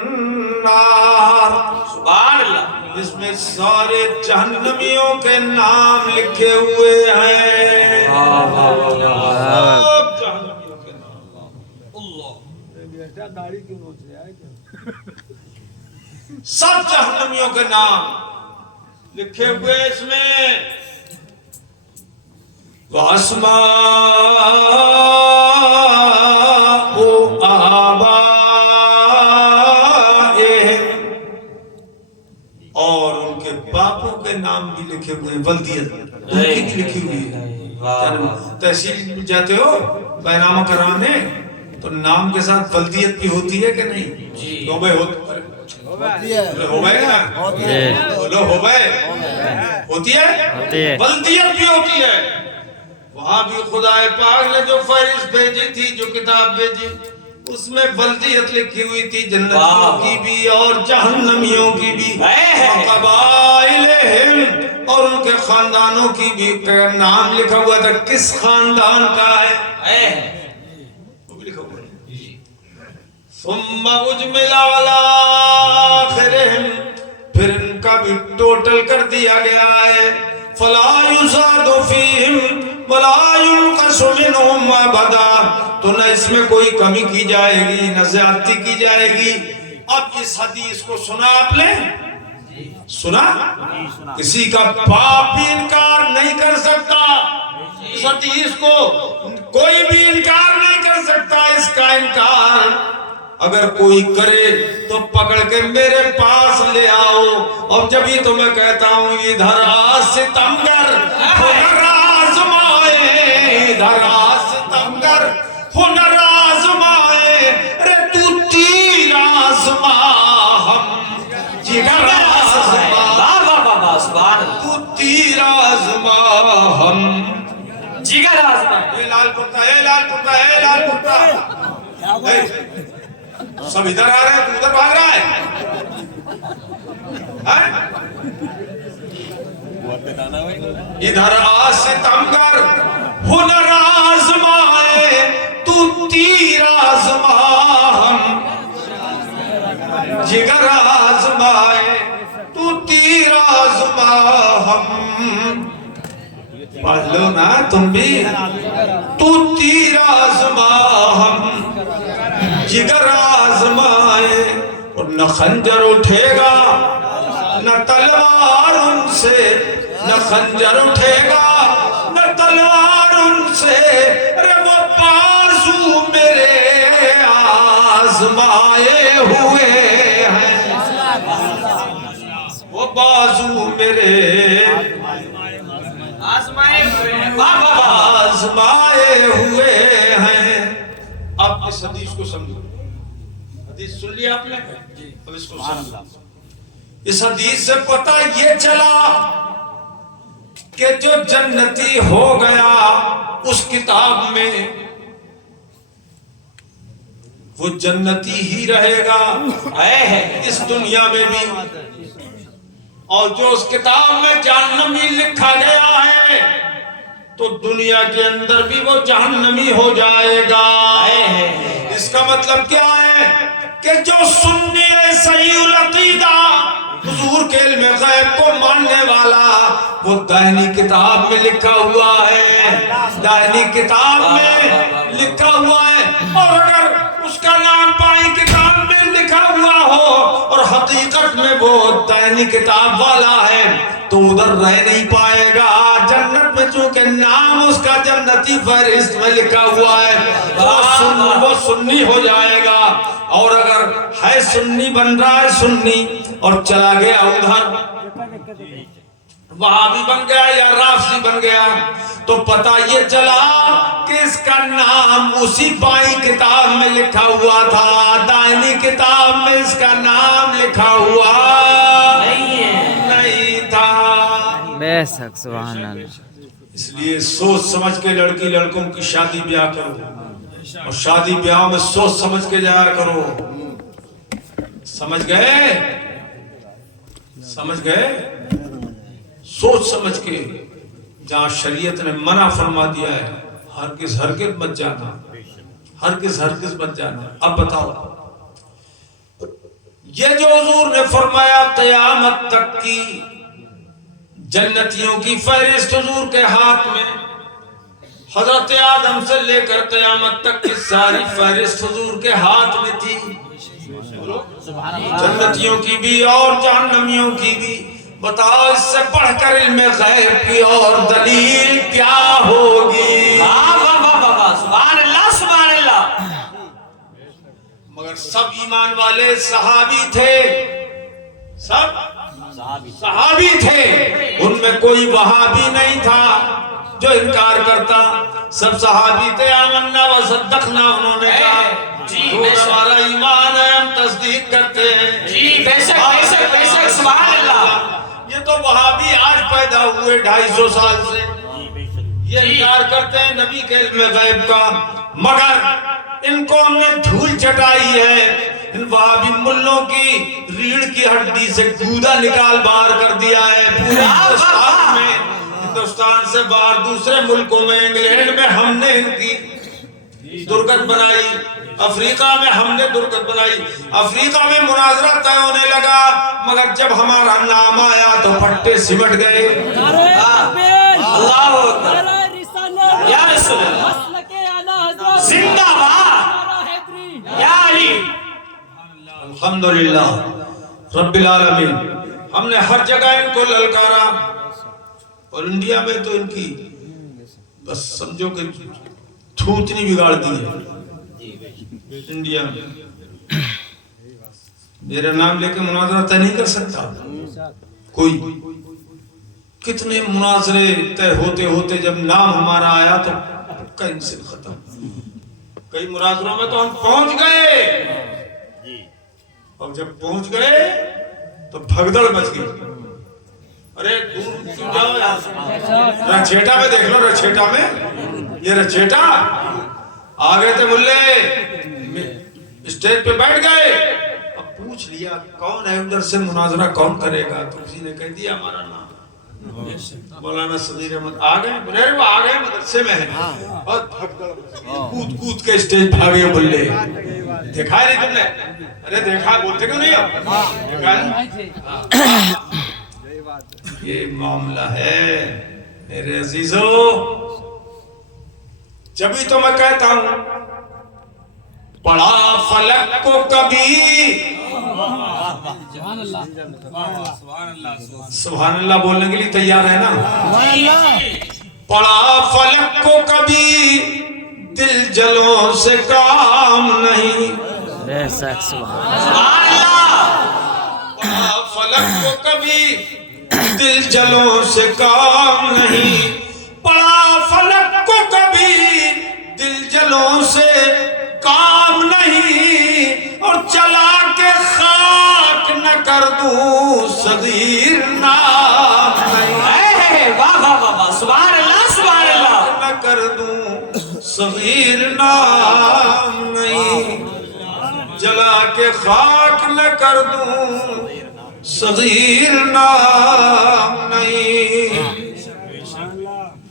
النار. سبحان اللہ. اس میں سارے جہنمیوں کے نام لکھے ہوئے ہیں. سب جہنمیوں کے نام. سب جہنمیوں کے نام لکھے ہوئے اس میں. وَأَسْمَاءُ آبائهم اور ان کے باپوں کے نام بھی لکھے ہوئے ہیں. ولدیت ان کی بھی لکھی ہوئی ہے. تحصیل جاتے ہو بیانامہ کرانے تو نام کے ساتھ ولدیت بھی ہوتی ہے کہ نہیں؟ تو بھائی ہوتی ہے. بولو ہو بھائی ہوتی ہے. ولدیت بھی ہوتی ہے. وہاں بھی خدا پاک نے جو فہرست بھیجی تھی جو کتاب بھیجی اس میں ولدیت لکھی ہوئی تھی جنتیوں کی بھی اور جہنمیوں کی بھی. قبائلہم اور ان کے خاندانوں کی بھی نام لکھا ہوا تھا کس خاندان کا ہے وہ بھی لکھا ہوا ہے. ثم اجمل على آخرهم، پھر ان کا بھی ٹوٹل کر دیا گیا ہے. فلا يزاد فيهم ولا ينقص منهم ابدا، تو نہ اس میں کوئی کمی کی جائے گی نہ زیادتی کی جائے گی. اب اس حدیث کو سنا آپ نے؟ سنا؟ کسی کا باپ بھی انکار نہیں کر سکتا اس حدیث کو، کوئی بھی انکار نہیں کر سکتا. اس کا انکار اگر کوئی کرے تو پکڑ کے میرے پاس لے آؤ. اور جبھی تو میں کہتا ہوں ادھر آ ستمگر ہنر آزمائے، ادھر آ ستمگر ہنر آزمائے، رے تو تیر آزما ہم جگر آزما، تو تیر آزما ہم جگر آزما. اے لال کرتا، اے لال کرتا، اے لال کرتا. سب ادھر آ رہے ہیں، تو ادھر بھاگ رہا ہے. ادھر آ ستمگر ہنر آزمائے، تو تیر آزما ہم جگر آزمائے، تو تیر آزما ہم. پڑھ لو نا تم بھی. تو تیر آزما ہم جگر آزمائے، اور نہ خنجر اٹھے گا نہ تلوار ان سے، نہ خنجر اٹھے گا نہ تلوار ان سے، رے وہ بازو میرے آزمائے ہوئے ہیں، وہ بازو میرے آزمائے ہوئے ہیں. آزمائے ہوئے ہیں. آپ اس حدیث کو سمجھو. حدیث سن لیا آپ نے؟ اب اس کو سمجھو. اس حدیث سے پتہ یہ چلا کہ جو جنتی ہو گیا اس کتاب میں وہ جنتی ہی رہے گا اس دنیا میں بھی، اور جو اس کتاب میں جہنمی لکھا گیا ہے تو دنیا کے اندر بھی وہ جہنمی ہو جائے گا. اس کا مطلب کیا ہے کہ جو سنی ہے صحیح العقیدہ، حضور کے علم غیب کو ماننے والا، وہ دائنی کتاب میں لکھا ہوا ہے، دائنی کتاب میں لکھا ہوا ہے. اور اگر اس کا نام بائیں کتاب میں لکھا ہوا ہو اور حقیقت میں وہ دائنی کتاب والا ہے تو ادھر رہ نہیں پائے گا. جنت میں چونکہ نام اس کا جنتی فہرست میں لکھا ہوا ہے وہ سنی ہو جائے گا. اور اگر ہے سنی بن رہا ہے سنی اور چلا گیا ادھر وہابی بن گیا یا رافضی بن گیا تو پتہ یہ چلا کہ اس کا نام اسی بائیں کتاب میں لکھا ہوا تھا، دائنی کتاب میں اس کا نام لکھا ہوا نہیں تھا. بے شک سبحان اللہ. اس لیے سوچ سمجھ کے لڑکی لڑکوں کی شادی بیاہ کرو، اور شادی بیاہ میں سوچ سمجھ کے جایا کرو. سمجھ گئے؟ سمجھ گئے؟ سوچ سمجھ کے. جہاں شریعت نے منع فرما دیا ہے ہرگز ہرگز مت جانا، ہرگز ہرگز مت جانا. اب بتاؤ یہ جو حضور نے فرمایا قیامت تک کی جنتیوں کی فہرست حضور کے ہاتھ میں، حضرت آدم سے لے کر قیامت تک کی ساری فہرست حضور کے ہاتھ میں تھی، جنتیوں کی بھی اور جہنمیوں کی بھی. بتاؤ اس سے پڑھ کر علم غیب کی اور دلیل کیا ہوگی؟ سبحان اللہ سبحان اللہ. مگر سب ایمان والے صحابی تھے، سب صحابی تھے، ان میں کوئی وہابی نہیں تھا جو انکار کرتا. سب صحابی تھے. آمنا و صدقنا انہوں نے کہا جی ہمارا ایمان ہے، ہم تصدیق کرتے ہیں. جی بے شک بے شک بے شک سبحان اللہ. یہ تو وہابی آج پیدا ہوئے 250 سال سے، یہ انکار کرتے ہیں نبی کے علم غیب کا. مگر ان کو ہم نے دھول چٹائی ہے، ان وہابی ملوں کی ریڑھ کی ہڈی سے گودا نکال باہر کر دیا ہے. پورے ہندوستان میں، ہندوستان سے باہر دوسرے ملکوں میں، انگلینڈ میں ہم نے ان کی درگت بنائی، افریقہ میں ہم نے درگت بنائی، افریقہ میں مناظرہ طے ہونے لگا، مگر جب ہمارا نام آیا تو پھٹے سمٹ گئے۔ اللہ اکبر یا رسول اللہ، زندہ باد یا علی۔ الحمدللہ رب العالمین، ہم نے ہر جگہ ان کو للکارا، اور انڈیا میں تو ان کی بس سمجھو کہ تھوتنی بگاڑ دی ہے انڈیا میں۔ میرا نام لے کے مناظرہ طے نہیں کر سکتا کوئی۔ کتنے مناظرے طے ہوتے ہوتے جب نام ہمارا آیا تو کہیں سے ختم۔ کئی مناظروں میں تو ہم پہنچ گئے، اور جب پہنچ گئے تو بھگدڑ مچ گئی۔ ارے دور جاؤ یار، رچیٹا میں دیکھ لو، رچیٹا میں یہ رچیٹا آگے تھے ملے، اسٹیج پہ بیٹھ گئے، اب پوچھ لیا کون ہے ادھر سے مناظرہ کون کرے گا، تو کسی نے کہہ دیا ہمارا نام مولانا صغیر احمد۔ آ گئے، بولے وہ آ گئے، مدرسے میں ہیں، اور کود کود کے اسٹیج بھاگے بولے، دیکھا ہے نہیں تم نے؟ ارے دیکھا، بولتے کیوں نہیں ہو؟ دیکھا ہے؟ یہ معاملہ ہے میرے عزیزو۔ جبھی تو میں کہتا ہوں پڑھا فلک کو کبھی، سبحان اللہ بولنے کے لیے تیار ہے نا؟ پڑھا فلک کو کبھی دل جلوں سے کام نہیں، بے شک سبحان سبحان اللہ۔ پڑھا فلک کو کبھی دل جلوں سے کام نہیں، پڑھا فلک کو کبھی دل جلوں سے کام نہیں، اور چلا کے خاک نہ کر دوں صغیر نام نہیں، واہ واہ واہ، سبحان اللہ سبحان اللہ۔ نہ کر دوں صغیر نام نہیں، جلا کے خاک نہ کر دوں صغیر نام نہیں۔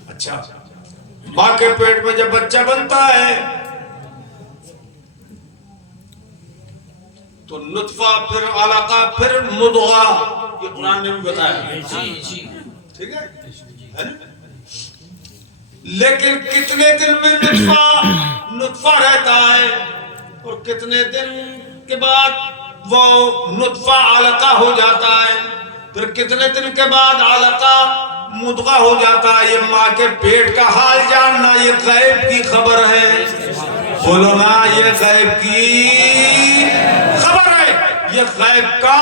اچھا، ماں کے پیٹ میں جب بچہ بنتا ہے تو نطفہ، پھر علقہ، پھر مضغہ، یہ قرآن نے بھی بتایا، ٹھیک ہے؟ لیکن کتنے دن میں نطفہ رہتا ہے، اور کتنے دن کے بعد وہ نطفہ علقہ ہو جاتا ہے، پھر کتنے دن کے بعد علقہ مضغہ ہو جاتا ہے۔ یہ ماں کے پیٹ کا حال جاننا یہ غیب کی خبر ہے، بولو نا، یہ غیب کی خبر ہے، یہ غیب کا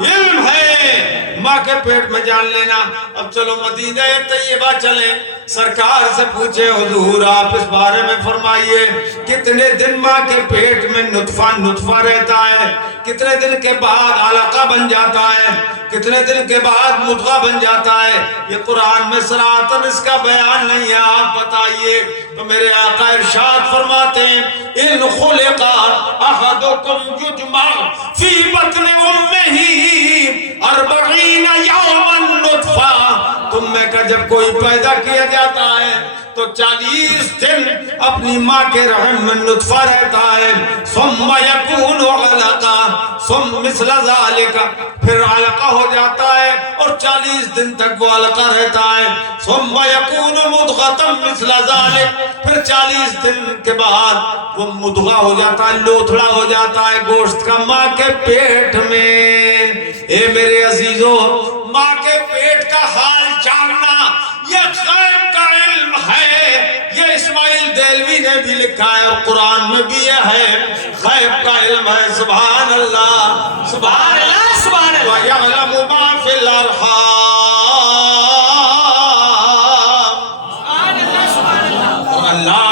علم ہے، ماں کے پیٹ میں جان لینا۔ اب چلو مدینہ طیبہ چلیں، سرکار سے پوچھے حضور آپ اس بارے میں فرمائیے، کتنے دن ماں کے پیٹ میں نطفہ رہتا ہے، کتنے دن کے بعد علقہ بن جاتا ہے، کتنے دن کے بعد مضغہ بن جاتا ہے؟ یہ قرآن میں صراحتاً اس کا بیان نہیں ہے، آپ بتائیے۔ تو میرے آقا ارشاد فرماتے ہیں ان خلق احدکم یجمع فی بطن امہ 40 یوما نطفہ، تم میں کا جب کوئی پیدا کیا جاتا ہے تو 40 دن اپنی ماں کے رحم میں نطفہ رہتا ہے، ثم یکون علقہ ثم مثل ذالک، پھر علقہ ہو جاتا ہے اور 40 دن تک وہ علقہ رہتا ہے، ثم یکون مضغۃ مثل ذالک، پھر 40 دن کے بعد وہ مضغہ ہو جاتا ہے، لوتھڑا ہو جاتا ہے گوشت کا ماں کے پیٹ میں۔ اے میرے عزیزو، ماں کے پیٹ کا حال جاننا یہ غیب کا علم ہے، یہ اسماعیل دہلوی نے بھی لکھا ہے اور قرآن میں بھی یہ ہے، غیب کا علم ہے۔ سبحان اللہ سبحان اللہ سبحان اللہ۔ وَيَعْلَمُ مَا فِي الْأَرْحَامِ، اور اللہ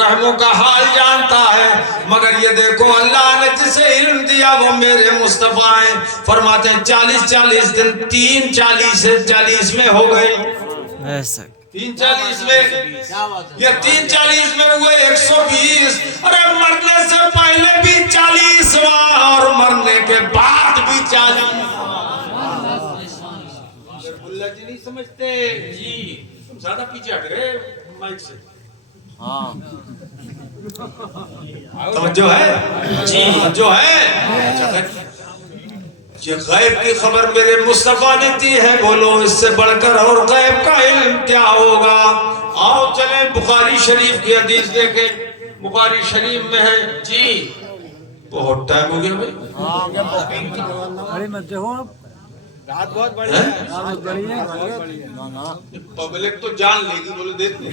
رحموں کا حال جانتا ہے، مگر یہ دیکھو اللہ نے جسے علم دیا وہ میرے مصطفیٰ ہیں۔ فرماتے ہیں 40 دن، 3 40 میں ہو گئے، بے شک 3 40 میں، یہ 3 40 میں ہوئے 120، ارے مرنے سے پہلے بھی 40واں اور مرنے کے بعد بھی 40۔ اللہ جی نہیں سمجھتے جی، تم زیادہ پیچھے ہٹ گئے مائک سے۔ توجہ ہے جی جو ہے یہ غیب کی خبر میرے مصطفیٰ نے دی ہے، بولو اس سے بڑھ کر اور غیب کا علم کیا ہوگا؟ آؤ چلیں بخاری شریف کی حدیث دیکھیں، بخاری شریف میں ہے جی۔ بہت ٹائم ہو گیا بھائی، بڑی مت ہو رات بہت بڑی ہے، رات بڑی ہے، پبلک تو جان لے گی، بولے دیتے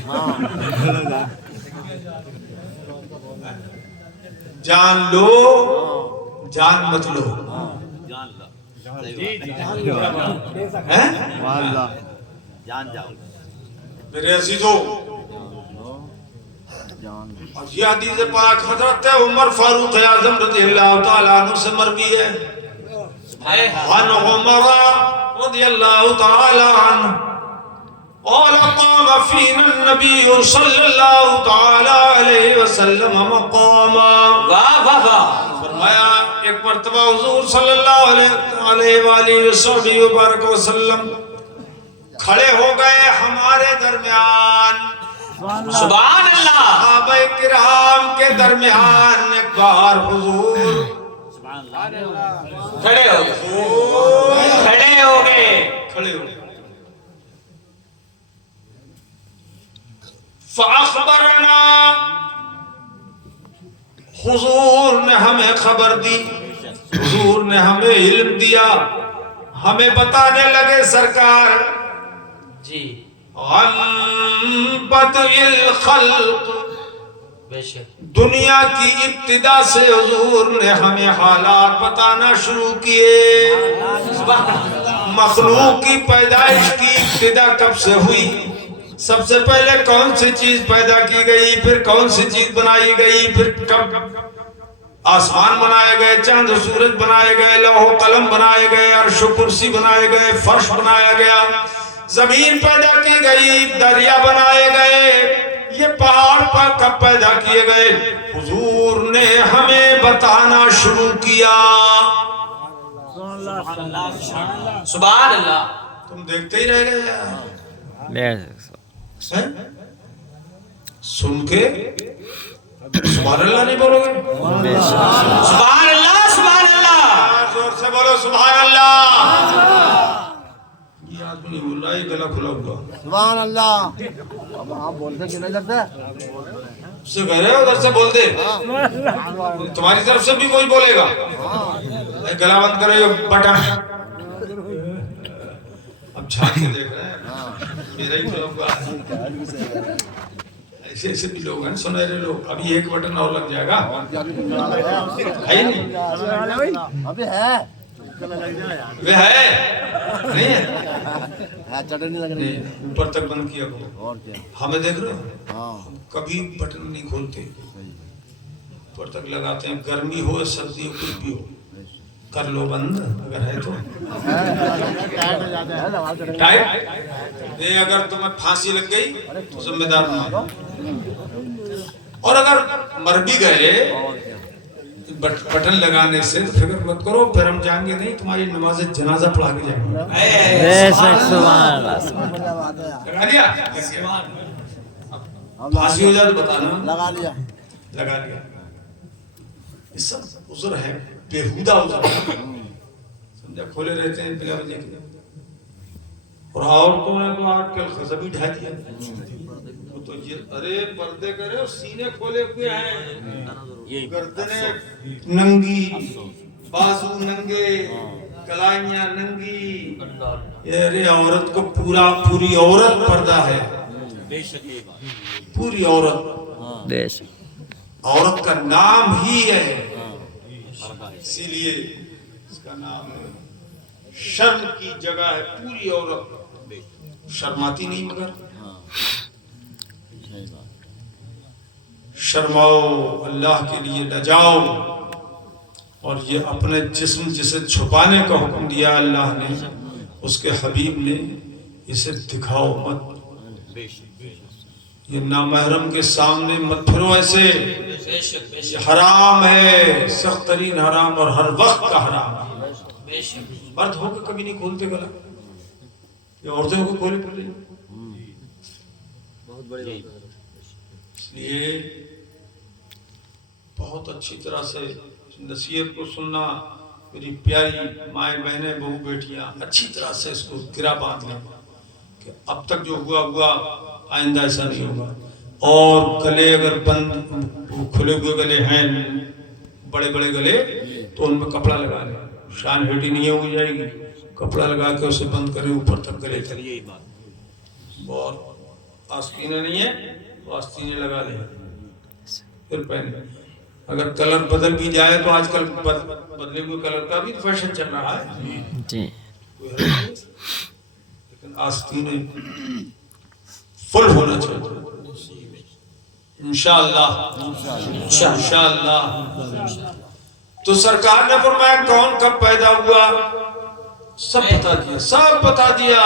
جان لو جان مت لو، میرے عزیزو یہ حدیث پاک حضرت عمر فاروق اعظم رضی اللہ تعالیٰ عنہ سے مروی ہے، عن عمر رضی اللہ تعالیٰ عنہ قال قام فينا النبي صلى الله تعالی علیہ وسلم مقاما، واہ واہ واہ، فرمایا ایک مرتبہ حضور صلی اللہ علیہ وآلہ وسلم کھڑے ہو گئے ہمارے درمیان، سبحان اللہ، صحابہ کرام کے درمیان ایک بار حضور کھڑے ہو گئے، کھڑے ہو گئے، کھڑے ہو گئے، فاخبرنا، حضور نے ہمیں خبر دی، حضور نے ہمیں علم دیا، ہمیں بتانے لگے سرکار جی عن بدء الخلق، بے شک دنیا کی ابتدا سے حضور نے ہمیں حالات بتانا شروع کیے، مخلوق کی پیدائش کی ابتدا کب سے ہوئی، سب سے پہلے کون سی چیز پیدا کی گئی، پھر کون سی چیز بنائی گئی، پھر کب آسمان بنائے گئے، چاند و سورج بنائے گئے، لوح و قلم بنائے گئے، عرش و کرسی بنائے گئے، فرش بنایا گیا، زمین پیدا کی گئی، دریا بنائے گئے، یہ پہاڑ پر کب پیدا کیے گئے، حضور نے ہمیں بتانا شروع کیا۔ سبحان اللہ، تم دیکھتے ہی رہ گئے بے شک سن کے سبحان اللہ نہیں بولو گے؟ بے شک سبحان اللہ، سبحان اللہ، زور سے بولو سبحان اللہ۔ یہ آدمی نہیں بول رہا، یہ گلا کھلا ہوا، سبحان اللہ۔ اب آپ بولتے کیوں نہیں لگتا؟ اس سے کہہ رہے ہو ادھر سے بول دے، تمہاری طرف سے بھی کوئی بولے گا، گلا بند کرو یہ بٹن، اب چھاپ کے دیکھ رہے ہیں میرا ہی کھلا ہوا ہے، ایسے ایسے بھی لوگ ہیں سنہرے لوگ، ابھی ایک بٹن اور لگ جائے گا، ہے ہی نہیں، ابھی ہے وہ ہے نہیں ہے، چٹنی لگ رہی ہے اوپر تک بند کیا کرو، اور کیا؟ ہمیں دیکھ رہے ہو ہاں کبھی بٹن نہیں کھولتے، اوپر تک لگاتے ہیں، گرمی ہو سردی ہو کچھ بھی ہو، کر لو بند اگر ہے تو ٹائٹ دے، اگر تمہیں پھانسی لگ گئی تو ذمہ دار نہ، اور اگر مر بھی گئے بٹن لگانے سے تو فکر مت کرو، پھر ہم جائیں گے نہیں، تمہاری نماز جنازہ پڑھا کے جائیں گے، بے شک سبحان اللہ لگا دیا، پھانسی ہو جائے تو بتانا، لگا لیا لگا لیا، یہ سب عذر ہے، بےہودہ عذر ہے، سمجھا، کھولے رہتے ہیں بلا وجہ کے، اور عورتوں نے تو آج کل خزبی ڈھا دیا، تو یہ ارے پردے کرے اور سینے کھولے ہوئے ہیں، گردنیں ننگی، بازو ننگے، کلائیاں ننگی، ارے عورت کو پوری عورت پردہ ہے، پوری عورت، بے شک عورت کا نام ہی ہے، اسی لیے اس کا نام ہے، شرم کی جگہ ہے، پوری عورت شرماتی نہیں، مگر شرماؤ، اللہ کے لیے لجاؤ، اور یہ اپنے جسم جسے چھپانے کا حکم دیا اللہ نے، اس کے حبیب نے، اسے دکھاؤ مت، یہ نامحرم کے سامنے مت پھرو ایسے، یہ حرام ہے، سخت ترین حرام، اور ہر وقت کا حرام ہے، مرد ہو کے کبھی نہیں کھولتے گلا، یہ عورتیں ہو کے کھولے پڑے، اس لیے بہت اچھی طرح سے نصیحت کو سننا. میری پیاری مائیں بہنیں بہو بیٹیاں اچھی طرح سے اس کو گرا باندھ لیں کہ اب تک جو ہوا آئندہ ایسا نہیں ہوگا. اور گلے اگر بند کھلے ہوئے گلے ہیں بڑے بڑے گلے تو ان میں کپڑا لگا لیں. شان ہیٹی نہیں ہو جائے گی. کپڑا لگا کے اسے بند کریں اوپر تک گلے چلیے. بہت آستینیں نہیں ہے تو آستینیں لگا لیں پھر پہنے. اگر کلر بدل بھی جائے تو آج کل بدلے ہوئے کلر کا بھی فیشن چل رہا ہے جی لیکن آستینیں فل ہونا چاہیے انشاءاللہ. تو سرکار نے فرمایا کون کب پیدا ہوا سب بتا دیا.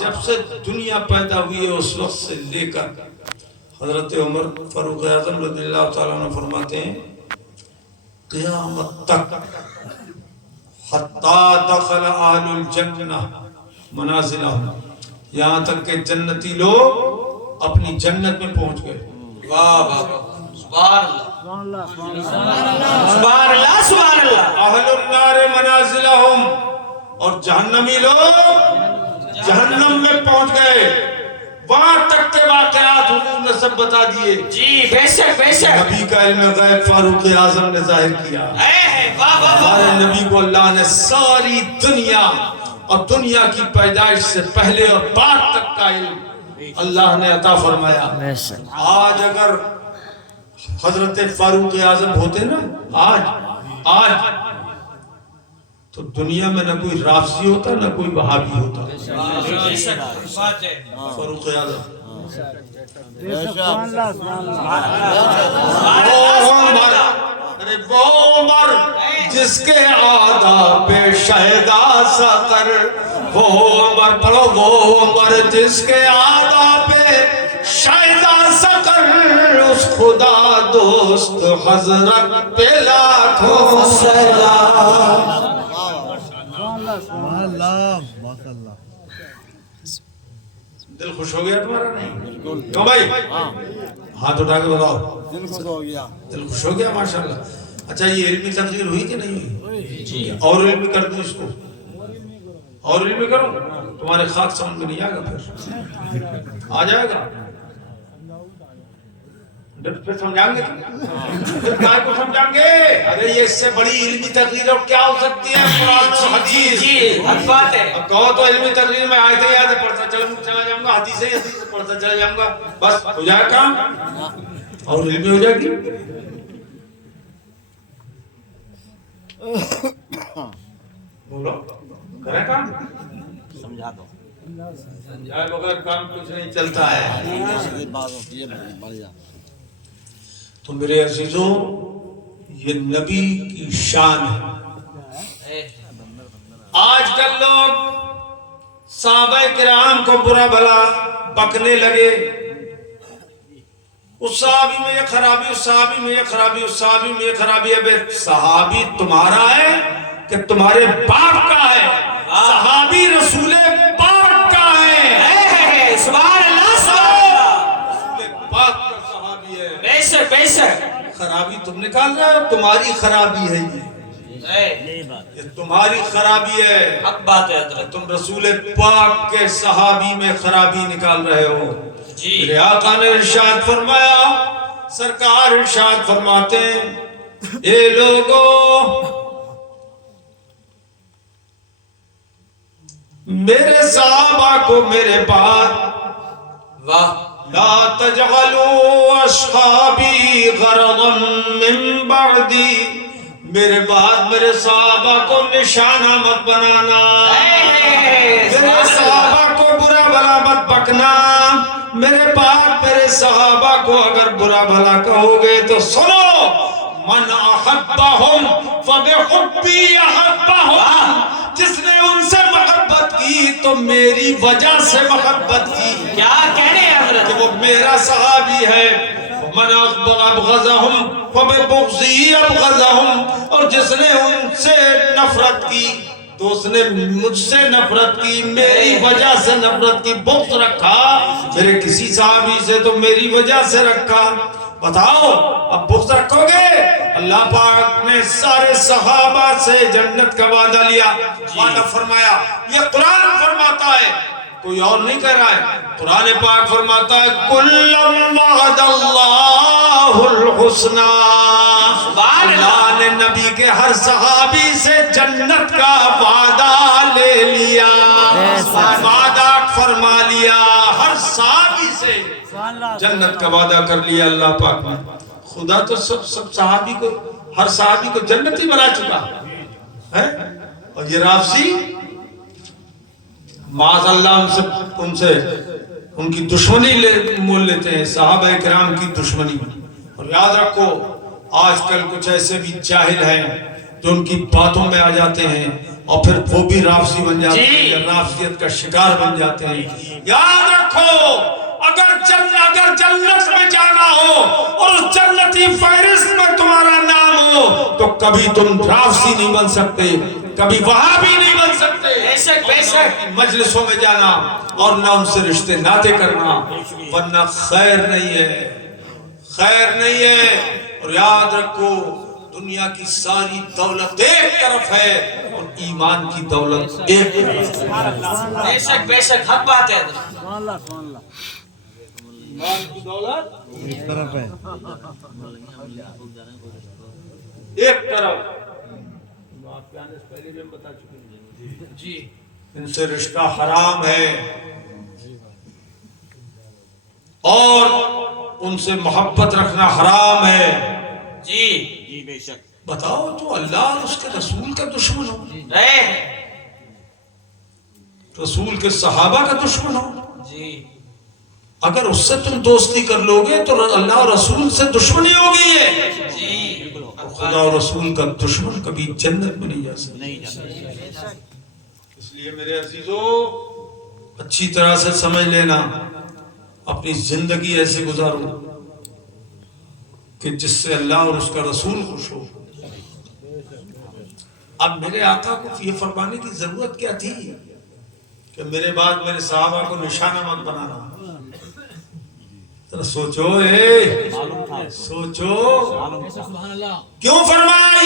جب سے دنیا پیدا ہوئی ہے اس وقت سے لے کر حضرت عمر فاروق اعظم رضی اللہ تعالیٰ عنہ فرماتے ہیں قیامت تک حتی دخل اہل الجنہ منازلہم، یہاں تک کہ جنتی لوگ اپنی جنت میں پہنچ گئے. واہ واہ سبحان اللہ سبحان اللہ سبحان اللہ. اہل النار منازلہم، اور جہنمی لوگ جہنم میں پہنچ گئے. وہاں تک کے واقعات حضور نے سب بتا دیے. جی بے شک بے شک. نبی کا علم غیب فاروق اعظم نے ظاہر کیا. واہ واہ ہمارے نبی کو اللہ نے ساری دنیا اور دنیا کی پیدائش سے پہلے اور بعد تک کا علم اللہ نے عطا فرمایا. آج اگر حضرت فاروق اعظم ہوتے نا آج تو دنیا میں نہ کوئی رافضی ہوتا نہ کوئی وہابی ہوتا. فاروق اعظم وہ عمر جس کے آداب شہدا سقر، وہ عمر پڑھو وہ عمر جس کے آداب شہدا سقر، اس خدا دوست حضرت پہ لاکھوں سلام. دل خوش ہو گیا تمہارا؟ نہیں کیوں بھائی؟ ہاتھ اٹھا کے بتاؤ. دل خوش ہو گیا ماشاءاللہ. اچھا یہ علمی تقریر ہوئی کہ نہیں ہوئی؟ اور علمی کر دوں اس کو، اور علمی کروں تمہارے خاک سمجھ میں نہیں آئے گا. پھر آ جائے گا پھر سمجھائیں گے. پھر کائے کو سمجھائیں گے؟ ارے یہ اس سے بڑی علمی تقریر اور کیا ہو سکتی ہے؟ قرآن و حدیث. جی حق بات ہے. اب کہو تو علمی تقریر میں آیتیں یاد پڑھتا چلا جاؤں گا، حدیثیں پڑھتا چلا جاؤں گا، بس ہو جائے کام اور علمی ہو جائے گی. بولو کریں کام، سمجھا دو. سمجھائے بغیر کام کچھ نہیں چلتا ہے. تو میرے عزیزوں یہ نبی کی شان ہے. آج کل لوگ صحابہ کرام کو برا بھلا بکنے لگے، اس صحابی میں یہ خرابی، اس صحابی میں یہ خرابی، اس صحابی میں یہ خرابی. اب صحابی تمہارا ہے کہ تمہارے باپ کا ہے؟ صحابی رسول پاک کا ہے. سبحان اللہ سبحان اللہ. رسول پاک کا صحابی ہے. بے شک بے شک. خرابی تم نکال رہے ہو، تمہاری خرابی ہے یہ تمہاری خرابی ہے. حق بات ہے حضرت. تم رسول پاک کے صحابی میں خرابی نکال رہے ہو. میرے آقا نے ارشاد فرمایا، سرکار ارشاد فرماتے ہیں اے لوگو میرے صحابہ کو میرے بعد لا تجعلوا اصحابی غرضا من بعدی، میرے بعد میرے صحابہ کو نشانہ مت بنانا، میرے صحابہ کو برا بھلا مت بکنا. میرے بعد میرے صحابہ کو اگر برا بھلا کہو گے تو سنو، من احبہم فبحبی احبہم، جس نے ان سے محبت کی تو میری وجہ سے محبت کی. کیا کہنے ہیں حضرت؟ کہ وہ میرا صحابی ہے. من ابغضہم فببغضی ابغضہم، اور جس نے ان سے نفرت کی تو اس نے مجھ سے نفرت کی، میری وجہ سے نفرت کی. بغض رکھا میرے کسی صحابی سے تو میری وجہ سے رکھا. بتاؤ اب بغض رکھو گے؟ اللہ پاک نے سارے صحابہ سے جنت کا وعدہ لیا، وعدہ فرمایا، یہ قرآن فرماتا ہے، کوئی اور نہیں کہہ رہا ہے، قرآن پاک فرماتا ہے کُلًّا وعد اللہ الحسنی، اللہ نے نبی کے ہر صحابی سے جنت کا وعدہ لے لیا، وعدہ فرما لیا، ہر صحابی سے جنت کا وعدہ کر لیا اللہ پاک نے۔ خدا تو سب صحابی کو، ہر صحابی کو جنتی بنا چکا ہے، اور یہ رافضی معاذ اللہ ان سے ان کی دشمنی مول لیتے ہیں، صحابہ کرام کی دشمنی۔ اور یاد رکھو آج کل کچھ ایسے بھی جاہل ہیں جو ان کی باتوں میں آ جاتے ہیں اور پھر وہ بھی رافضی بن جاتے ہیں یا رافضیت کا شکار بن جاتے ہیں۔ یاد رکھو اگر جنت میں جانا ہو اور اس جنتی فہرست میں تمہارا نام ہو تو کبھی تم رافضی نہیں بن سکتے، کبھی وہابی نہیں بن سکتے۔ بے شک مجلسوں میں جانا اور نہ ان سے رشتے ناطے کرنا، ورنہ خیر نہیں ہے، خیر نہیں ہے۔ اور یاد رکھو دنیا کی ساری دولت ایک طرف ہے اور ایمان کی دولت ایک طرف ہے۔ بے شک حق بات ہے۔ سبحان اللہ سبحان اللہ۔ ایمان کی دولت ایک طرف ہے، ایک طرف۔ آپ کے آنے سے پہلے بھی ہم بتا چکے ہیں جی، ان سے رشتہ حرام ہے اور ان سے محبت رکھنا حرام ہے جی بے شک۔ بتاؤ تو اللہ اور اس کے رسول کا دشمن ہو، رہے رسول کے صحابہ کا دشمن ہو، جی اگر اس سے تم دوستی کر لو گے تو اللہ اور رسول سے دشمنی ہوگی ہے۔ جی خدا اور رسول کا دشمن کبھی جنت میں نہیں جا سکتا۔ نہیں جاتا۔ اس لیے میرے عزیزو اچھی طرح سے سمجھ لینا، اپنی زندگی ایسے گزارو کہ جس سے اللہ اور اس کا رسول خوش ہو۔ اب میرے آقا کو یہ فرمانے کی ضرورت کیا تھی کہ میرے بعد میرے صحابہ کو نشانہ مت بنانا؟ ذرا سوچو، سوچو کیوں فرمایا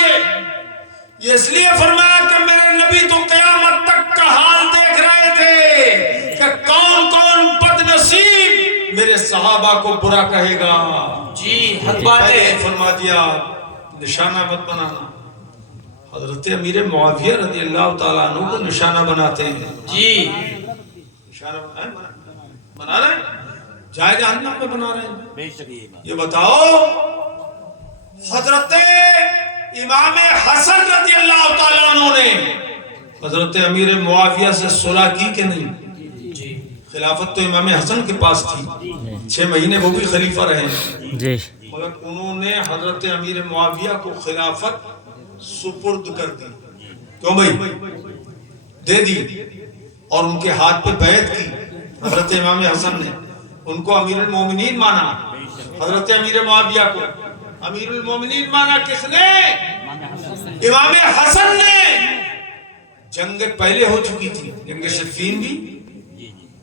یہ اس لیے فرمایا کہ میرے نبی تو قیامت تک کا حال دیکھ رہے تھے کہ کون کون بد نصیب میرے صحابہ کو برا کہے گا۔ جی حق بات ہے۔ فرما دیا نشانہ مت بنانا۔ حضرت امیر معاویہ رضی اللہ تعالیٰ عنہ کو نشانہ بناتے ہیں۔ جی نشانہ بنا رہے ہیں، جائے جہنم میں بنا رہے ہیں۔ بے شک یہ بات۔ یہ بتاؤ حضرت امام حسن رضی اللہ تعالیٰ عنہ نے حضرت امیر معاویہ سے صلح کی کہ نہیں؟ جی خلافت تو امام حسن کے پاس تھی، 6 مہینے وہ بھی خلیفہ رہے، جی مگر انہوں نے حضرت امیر معاویہ کو خلافت سپرد کر دی۔ کیوں بھائی؟ دے دی اور ان کے ہاتھ پہ بیعت کی حضرت امام حسن نے، ان کو امیر المومنین مانا، حضرت امیر معاویہ کو امیر المومنین مانا کس نے؟ امام حسن نے۔ جنگ پہلے ہو چکی تھی، جنگ صفین بھی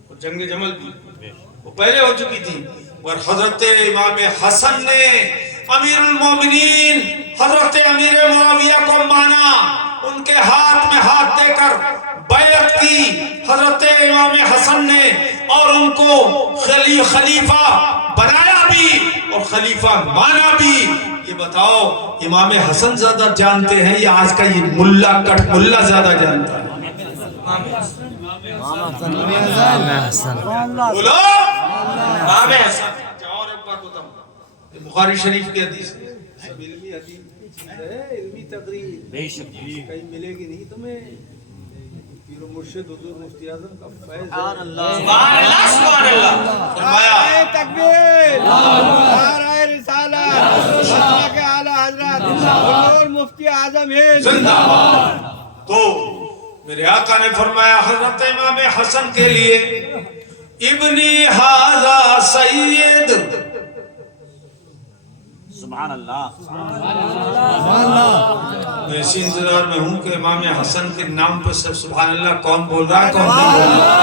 اور جنگ جمل بھی، وہ پہلے ہو چکی تھی، اور حضرت امام حسن نے امیر المومنین حضرت امیر معاویہ کو مانا، ان کے ہاتھ میں ہاتھ دے کر بیعت کی حضرت امام حسن نے، اور ان کو خلیفہ بنایا بھی اور خلیفہ مانا بھی۔ یہ بتاؤ امام حسن زیادہ جانتے ہیں یا آج کا یہ ملا کٹ ملا زیادہ جانتا ہے؟ امام حسن بولو امام حسن۔ اور ایک بات بتاؤں، یہ بخاری شریف کی حدیث ہے، سب علمی حدیث ہے، علمی تقریر بے شک۔ کہیں ملے گی نہیں تمہیں۔ پیر و مرشد حضور مفتی اعظم کا فیض ہے۔ سبحان اللہ سبحان اللہ۔ فرمایا تکبیر، نعرہ رسالت، اللہ کے اعلیٰ حضرت حضور مفتی اعظم ہند زندہ باد۔ تو میرے آقا نے فرمایا حضرت امام حسن کے لیے ابنی ھذا سید، سبحان اللہ۔ میں اسی انتظار میں ہوں کہ امام حسن کے نام پہ سب سبحان اللہ کون بول رہا ہے کون نہیں بول رہا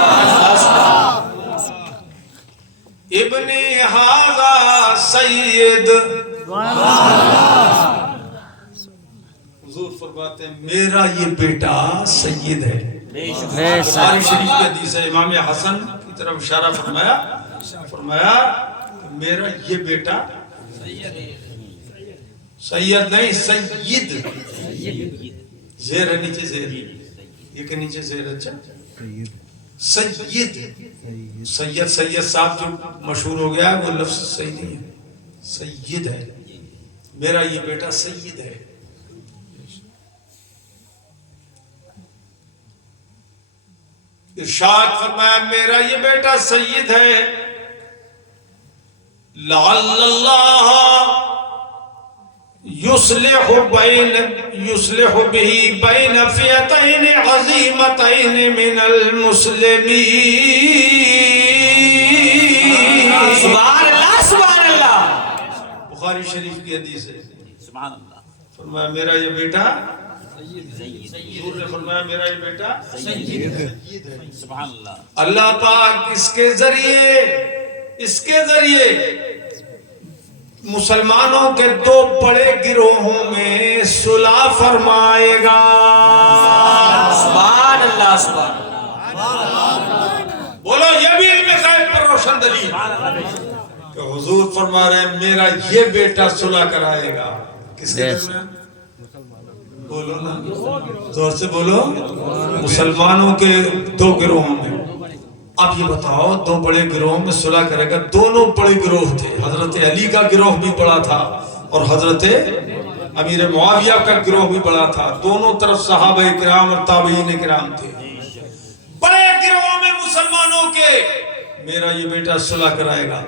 ہے۔ ابن ہاذا سید، حضور فرماتے ہیں میرا یہ بیٹا سید ہے۔ بخاری شریف کی حدیث ہے، امام حسن کی طرف اشارہ فرمایا کہ میرا یہ بیٹا سید نہیں، سید، زیر ہے نیچے، زیر یہ کہ نیچے زیر، اچھا سید، سید صاحب جو مشہور ہو گیا وہ لفظ صحیح نہیں ہے، سید ہے، میرا یہ بیٹا سید ہے۔ ارشاد فرمایا میرا یہ بیٹا سید ہے، لعل اللہ یصلح به بین فئتین عظیمتین من المسلمین۔ سبحان اللہ، سبحان اللہ۔ بخاری شریف کی حدیث ہے، سبحان اللہ۔ فرمایا میرا یہ بیٹا، حضور نے فرمایا میرا یہ بیٹا سید ہے۔ سبحان اللہ۔ اللہ پاک اس کے ذریعے مسلمانوں کے دو بڑے گروہوں میں صلح فرمائے گا۔ سبحان اللہ، سبحان اللہ۔ بولو یہ بھی علم غیب پر روشن دلیل کہ حضور فرما رہے ہیں میرا یہ بیٹا صلح کرائے گا۔ کس کے درمیان؟ بولو نا، زور سے بولو، مسلمانوں کے دو گروہوں میں۔ اب یہ بتاؤ دو بڑے گروہوں میں صلح کرے گا، دونوں بڑے گروہ تھے، حضرت علی کا گروہ بھی بڑا تھا اور حضرت امیر معاویہ کا گروہ بھی بڑا تھا، دونوں طرف صحابہ کرام اور تابعین کرام تھے۔ بڑے گروہوں میں مسلمانوں کے میرا یہ بیٹا صلح کرائے گا،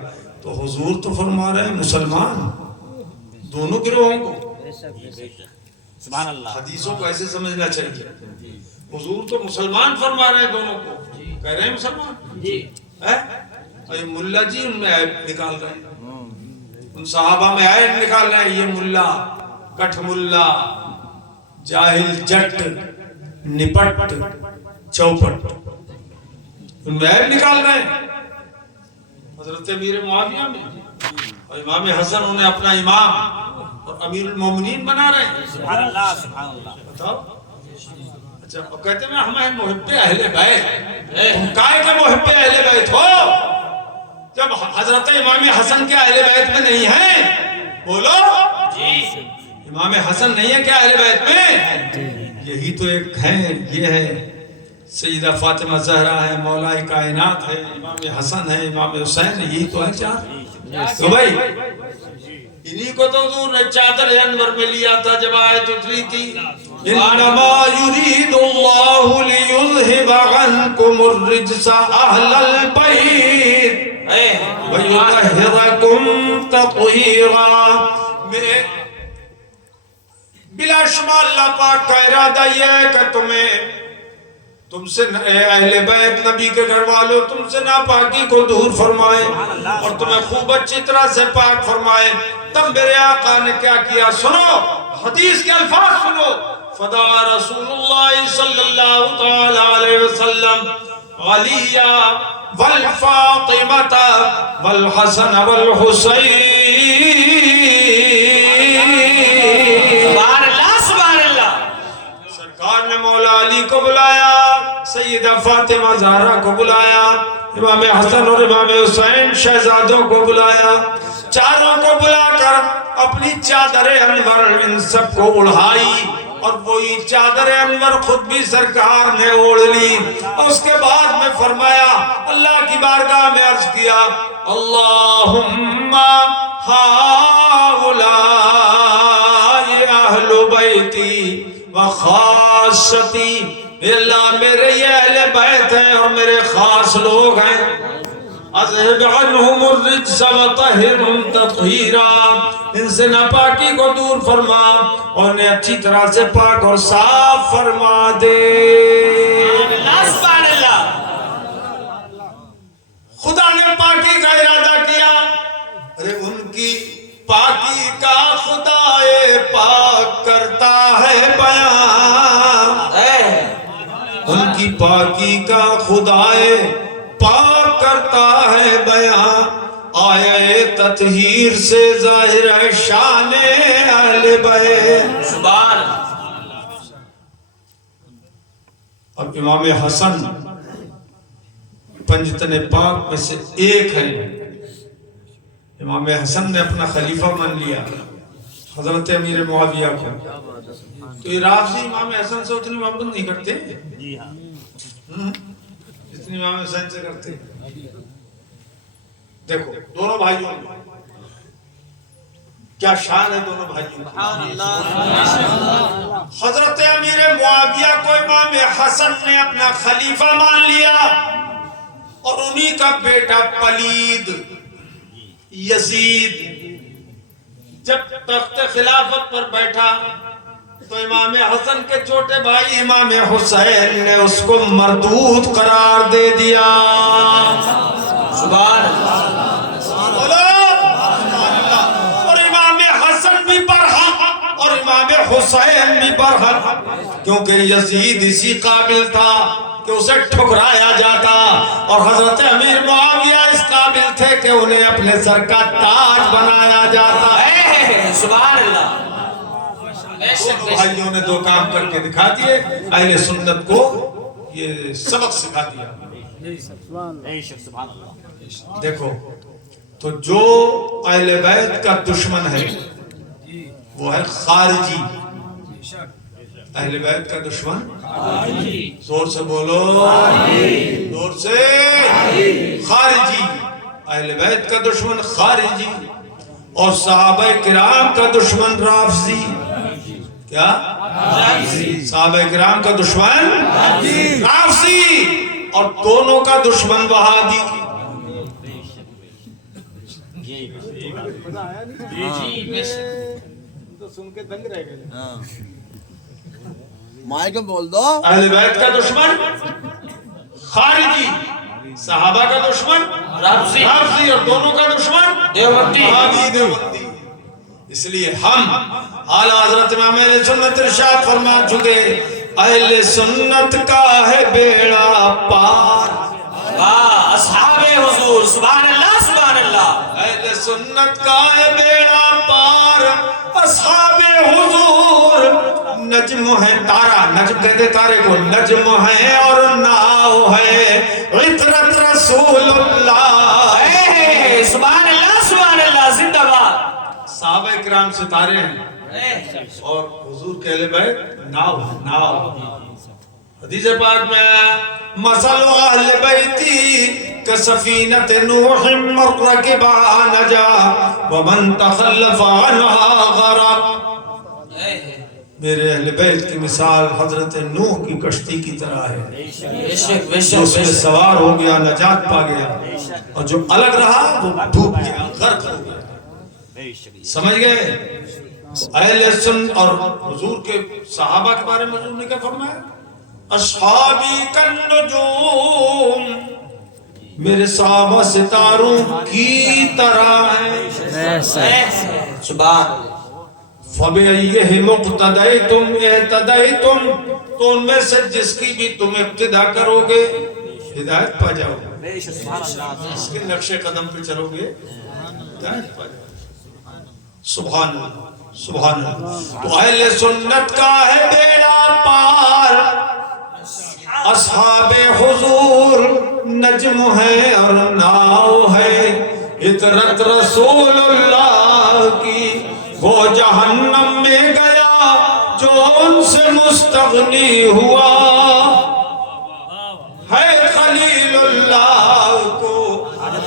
تو حضور تو فرما رہے ہیں مسلمان دونوں گروہوں کو۔ سبحان اللہ۔ حدیثوں کو ایسے سمجھنا چاہیے، حضور تو مسلمان فرما رہے ہیں دونوں کو، کہہ رہے ہیں مسلمان جی، یہ ملا جی ان میں عیب نکال رہے ہیں، ان صحابہ میں عیب نکال رہے ہیں، یہ ملا کٹھ ملا جاہل جٹ نپٹ چوپٹ، ان میں عیب نکال رہے ہیں۔ حضرت امیر معاویہ میں اور امام حسن انہیں اپنا امام اور امیر المومنین بنا رہے ہیں۔ سبحان اللہ، سبحان اللہ۔ بتاؤ، اچھا وہ کہتے ہیں ہم ہیں محب اہل بیت، تم کائے کہ محب اہل بیت ہو جب حضرت امام حسن کے اہل بیت میں نہیں ہیں؟ بولو جی، امام حسن نہیں ہے کیا اہل بیت میں؟ یہی تو ایک ہے، یہ ہے سیدہ فاطمہ زہرا ہے، مولا کائنات ہے، امام حسن ہے، امام حسین ہے، یہی تو ہے چار۔ تو بھائی انہی کو تو حضور نے چادر انور میں لیا تھا جب آیت اتری تھی، انما یرید اللہ لیذہب عنکم الرجس اہل البیت ویطہرکم تطہیرا۔ بلا شبہ اللہ پاک کا ارادہ یہ ہے کہ تم سے اہل بیت نبی کے گھر والوں تم سے ناپاکی کو دور فرمائے اور تمہیں خوب اچھی طرح سے پاک فرمائے۔ تب میرے آقا نے کیا کیا؟ سنو حدیث کے الفاظ سنو، فدعا رسول اللہ صلی اللہ تعالی علیہ وسلم علیہ والفاطمہ والحسن والحسین۔ سبحان اللہ، سبحان اللہ۔ سرکار نے مولا علی کو بلایا، سیدہ فاطمہ زہرا کو بلایا، امام حسن اور امام حسین شہزادوں کو بلایا، چاروں کو بلا کر اپنی چادر انور ان سب کو اڑھائی اور وہی چادر انور خود بھی سرکار نے اوڑھ لی۔ اور اس کے بعد میں فرمایا، اللہ کی بارگاہ میں عرض کیا، اللہم ہؤلاء اہل بیتی وخاصتی، اللہ میرے یہ اہل بیت ہیں اور میرے خاص لوگ ہیں، اذہب عنہم الرجس وطہرہم تطہیرا، ان سے ناپاکی کو دور فرما اور انہیں اچھی طرح سے پاک اور صاف فرما دے۔ سبحان اللہ۔ خدا نے پاکی کا ارادہ کیا، ارے ان کی پاکی کا خدا پاک کرتا ہے بیان، ان کی پاکی کا خدا پاک کرتا ہے بیان، آیا تطہیر سے ظاہر ہے شان اہل بیت. سبحان اللہ. اب امام حسن پنجتن پاک میں سے ایک ہے. امام حسن نے اپنا خلیفہ مان لیا حضرت امیر معاویہ کو. تو یہ رافضی امام حسن سے اتنی محبت نہیں کرتے جی ہاں جتنی امام حسن سے کرتے. دیکھو دونوں بھائیوں میں کیا شان ہے دونوں بھائیوں کی. حضرت امیر معاویہ کو امام حسن نے اپنا خلیفہ مان لیا اور انہی کا بیٹا پلید یزید جب تخت خلافت پر بیٹھا تو امام حسن کے چھوٹے بھائی امام حسین نے اس کو مردود قرار دے دیا. سبحان اللہ. اور امام حسن بھی برحق اور امام حسین بھی برحق کیونکہ یزید اسی قابل تھا کہ اسے ٹھکرایا جاتا اور حضرت امیر معاویہ اس قابل تھے کہ انہیں اپنے سر کا تاج بنایا جاتا. سبحان اللہ. بھائیوں نے دو کام کر کے دکھا دیے. اہل سنت کو یہ سبق سکھا دیا. بے شک سبحان اللہ. دیکھو تو جو اہل بیت کا دشمن ہے وہ ہے خارجی. اہل بیت کا دشمن زور سے بولو زور سے خارجی. اہل بیت کا دشمن خارجی اور صحابہ کرام کا دشمن رافضی. کیا صحابہ کرام کا دشمن رافضی اور دونوں کا دشمن وہابی. مائک میں بول دو. اہل بیت کا دشمن خارجی صحابہ کا دشمن رافضی رافضی اور دونوں کا دشمن دیوبندی. وہابی دیوبندی. اس لیے ہم اعلیٰ حضرت امام اہل سنت ارشاد فرما چکے اہل سنت کا ہے بیڑا پار. اصحاب حضور. سبحان اللہ. سبحان اللہ. اہل سنت کا ہے بیڑا پار اصحاب حضور. نجم ہے تارا نجم کہتے تارے کو نجم ہے اور ناؤ ہے عطرت رسول اللہ. سبحان اللہ. سبحان اللہ. زندہ باد. صحابہ کرام ستارے ہیں اور حضور کے اہل بیت ناؤ ناؤ. حدیث پاک میں آیا مثل اہل بیتی کسفینت نوح مرکبا نجا ومن تخلف عنها غرق. میرے اہل بیت کی مثال حضرت نوح کی کشتی کی طرح ہے. جو اس میں سوار ہو گیا نجات پا گیا اور جو الگ رہا وہ ڈوب گیا غرق ہو گیا. سمجھ گئے. اہل سنت اور حضور کے صحابہ کے بارے میں حضور نے کیا فرمایا اصحابی کالنجوم. میرے صحابہ ستاروں کی طرح ہیں. سبحان اللہ. فَبِأَيِّهِمْ اقْتَدَيْتُمْ اهْتَدَيْتُمْ. تو ان میں سے جس کی بھی تم اقتدا کرو گے ہدایت پا جاؤ گے. بے شک سبحان اللہ. اس کے نقش قدم پہ چلو گے ہدایت پا جاؤ گے. سبحان اللہ سبحان اللہ. تو اہل سنت کا ہے بیڑا پار اصحاب حضور نجم ہے اور ناؤ ہے عطرت رسول اللہ کی. وہ جہنم میں گیا جو ان سے مستغنی ہوا ہے خلیل اللہ کو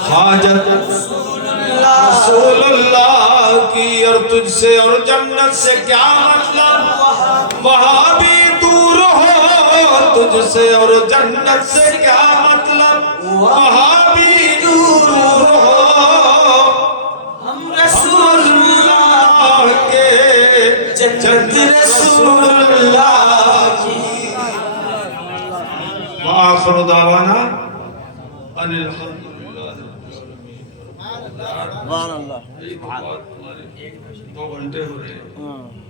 حاجت رسول اللہ کی. اور تجھ سے اور جنت سے کیا مطلب وہاں بھی دور ہو. تجھ سے اور جنت سے کیا مطلب وہاں بھی دور ہو. ہم رسول اللہ کے جنت رسول اللہ کی. وآخر دعوانا ان الحمدللہ. سبحان اللہ. 2 گھنٹے ہو رہے ہیں.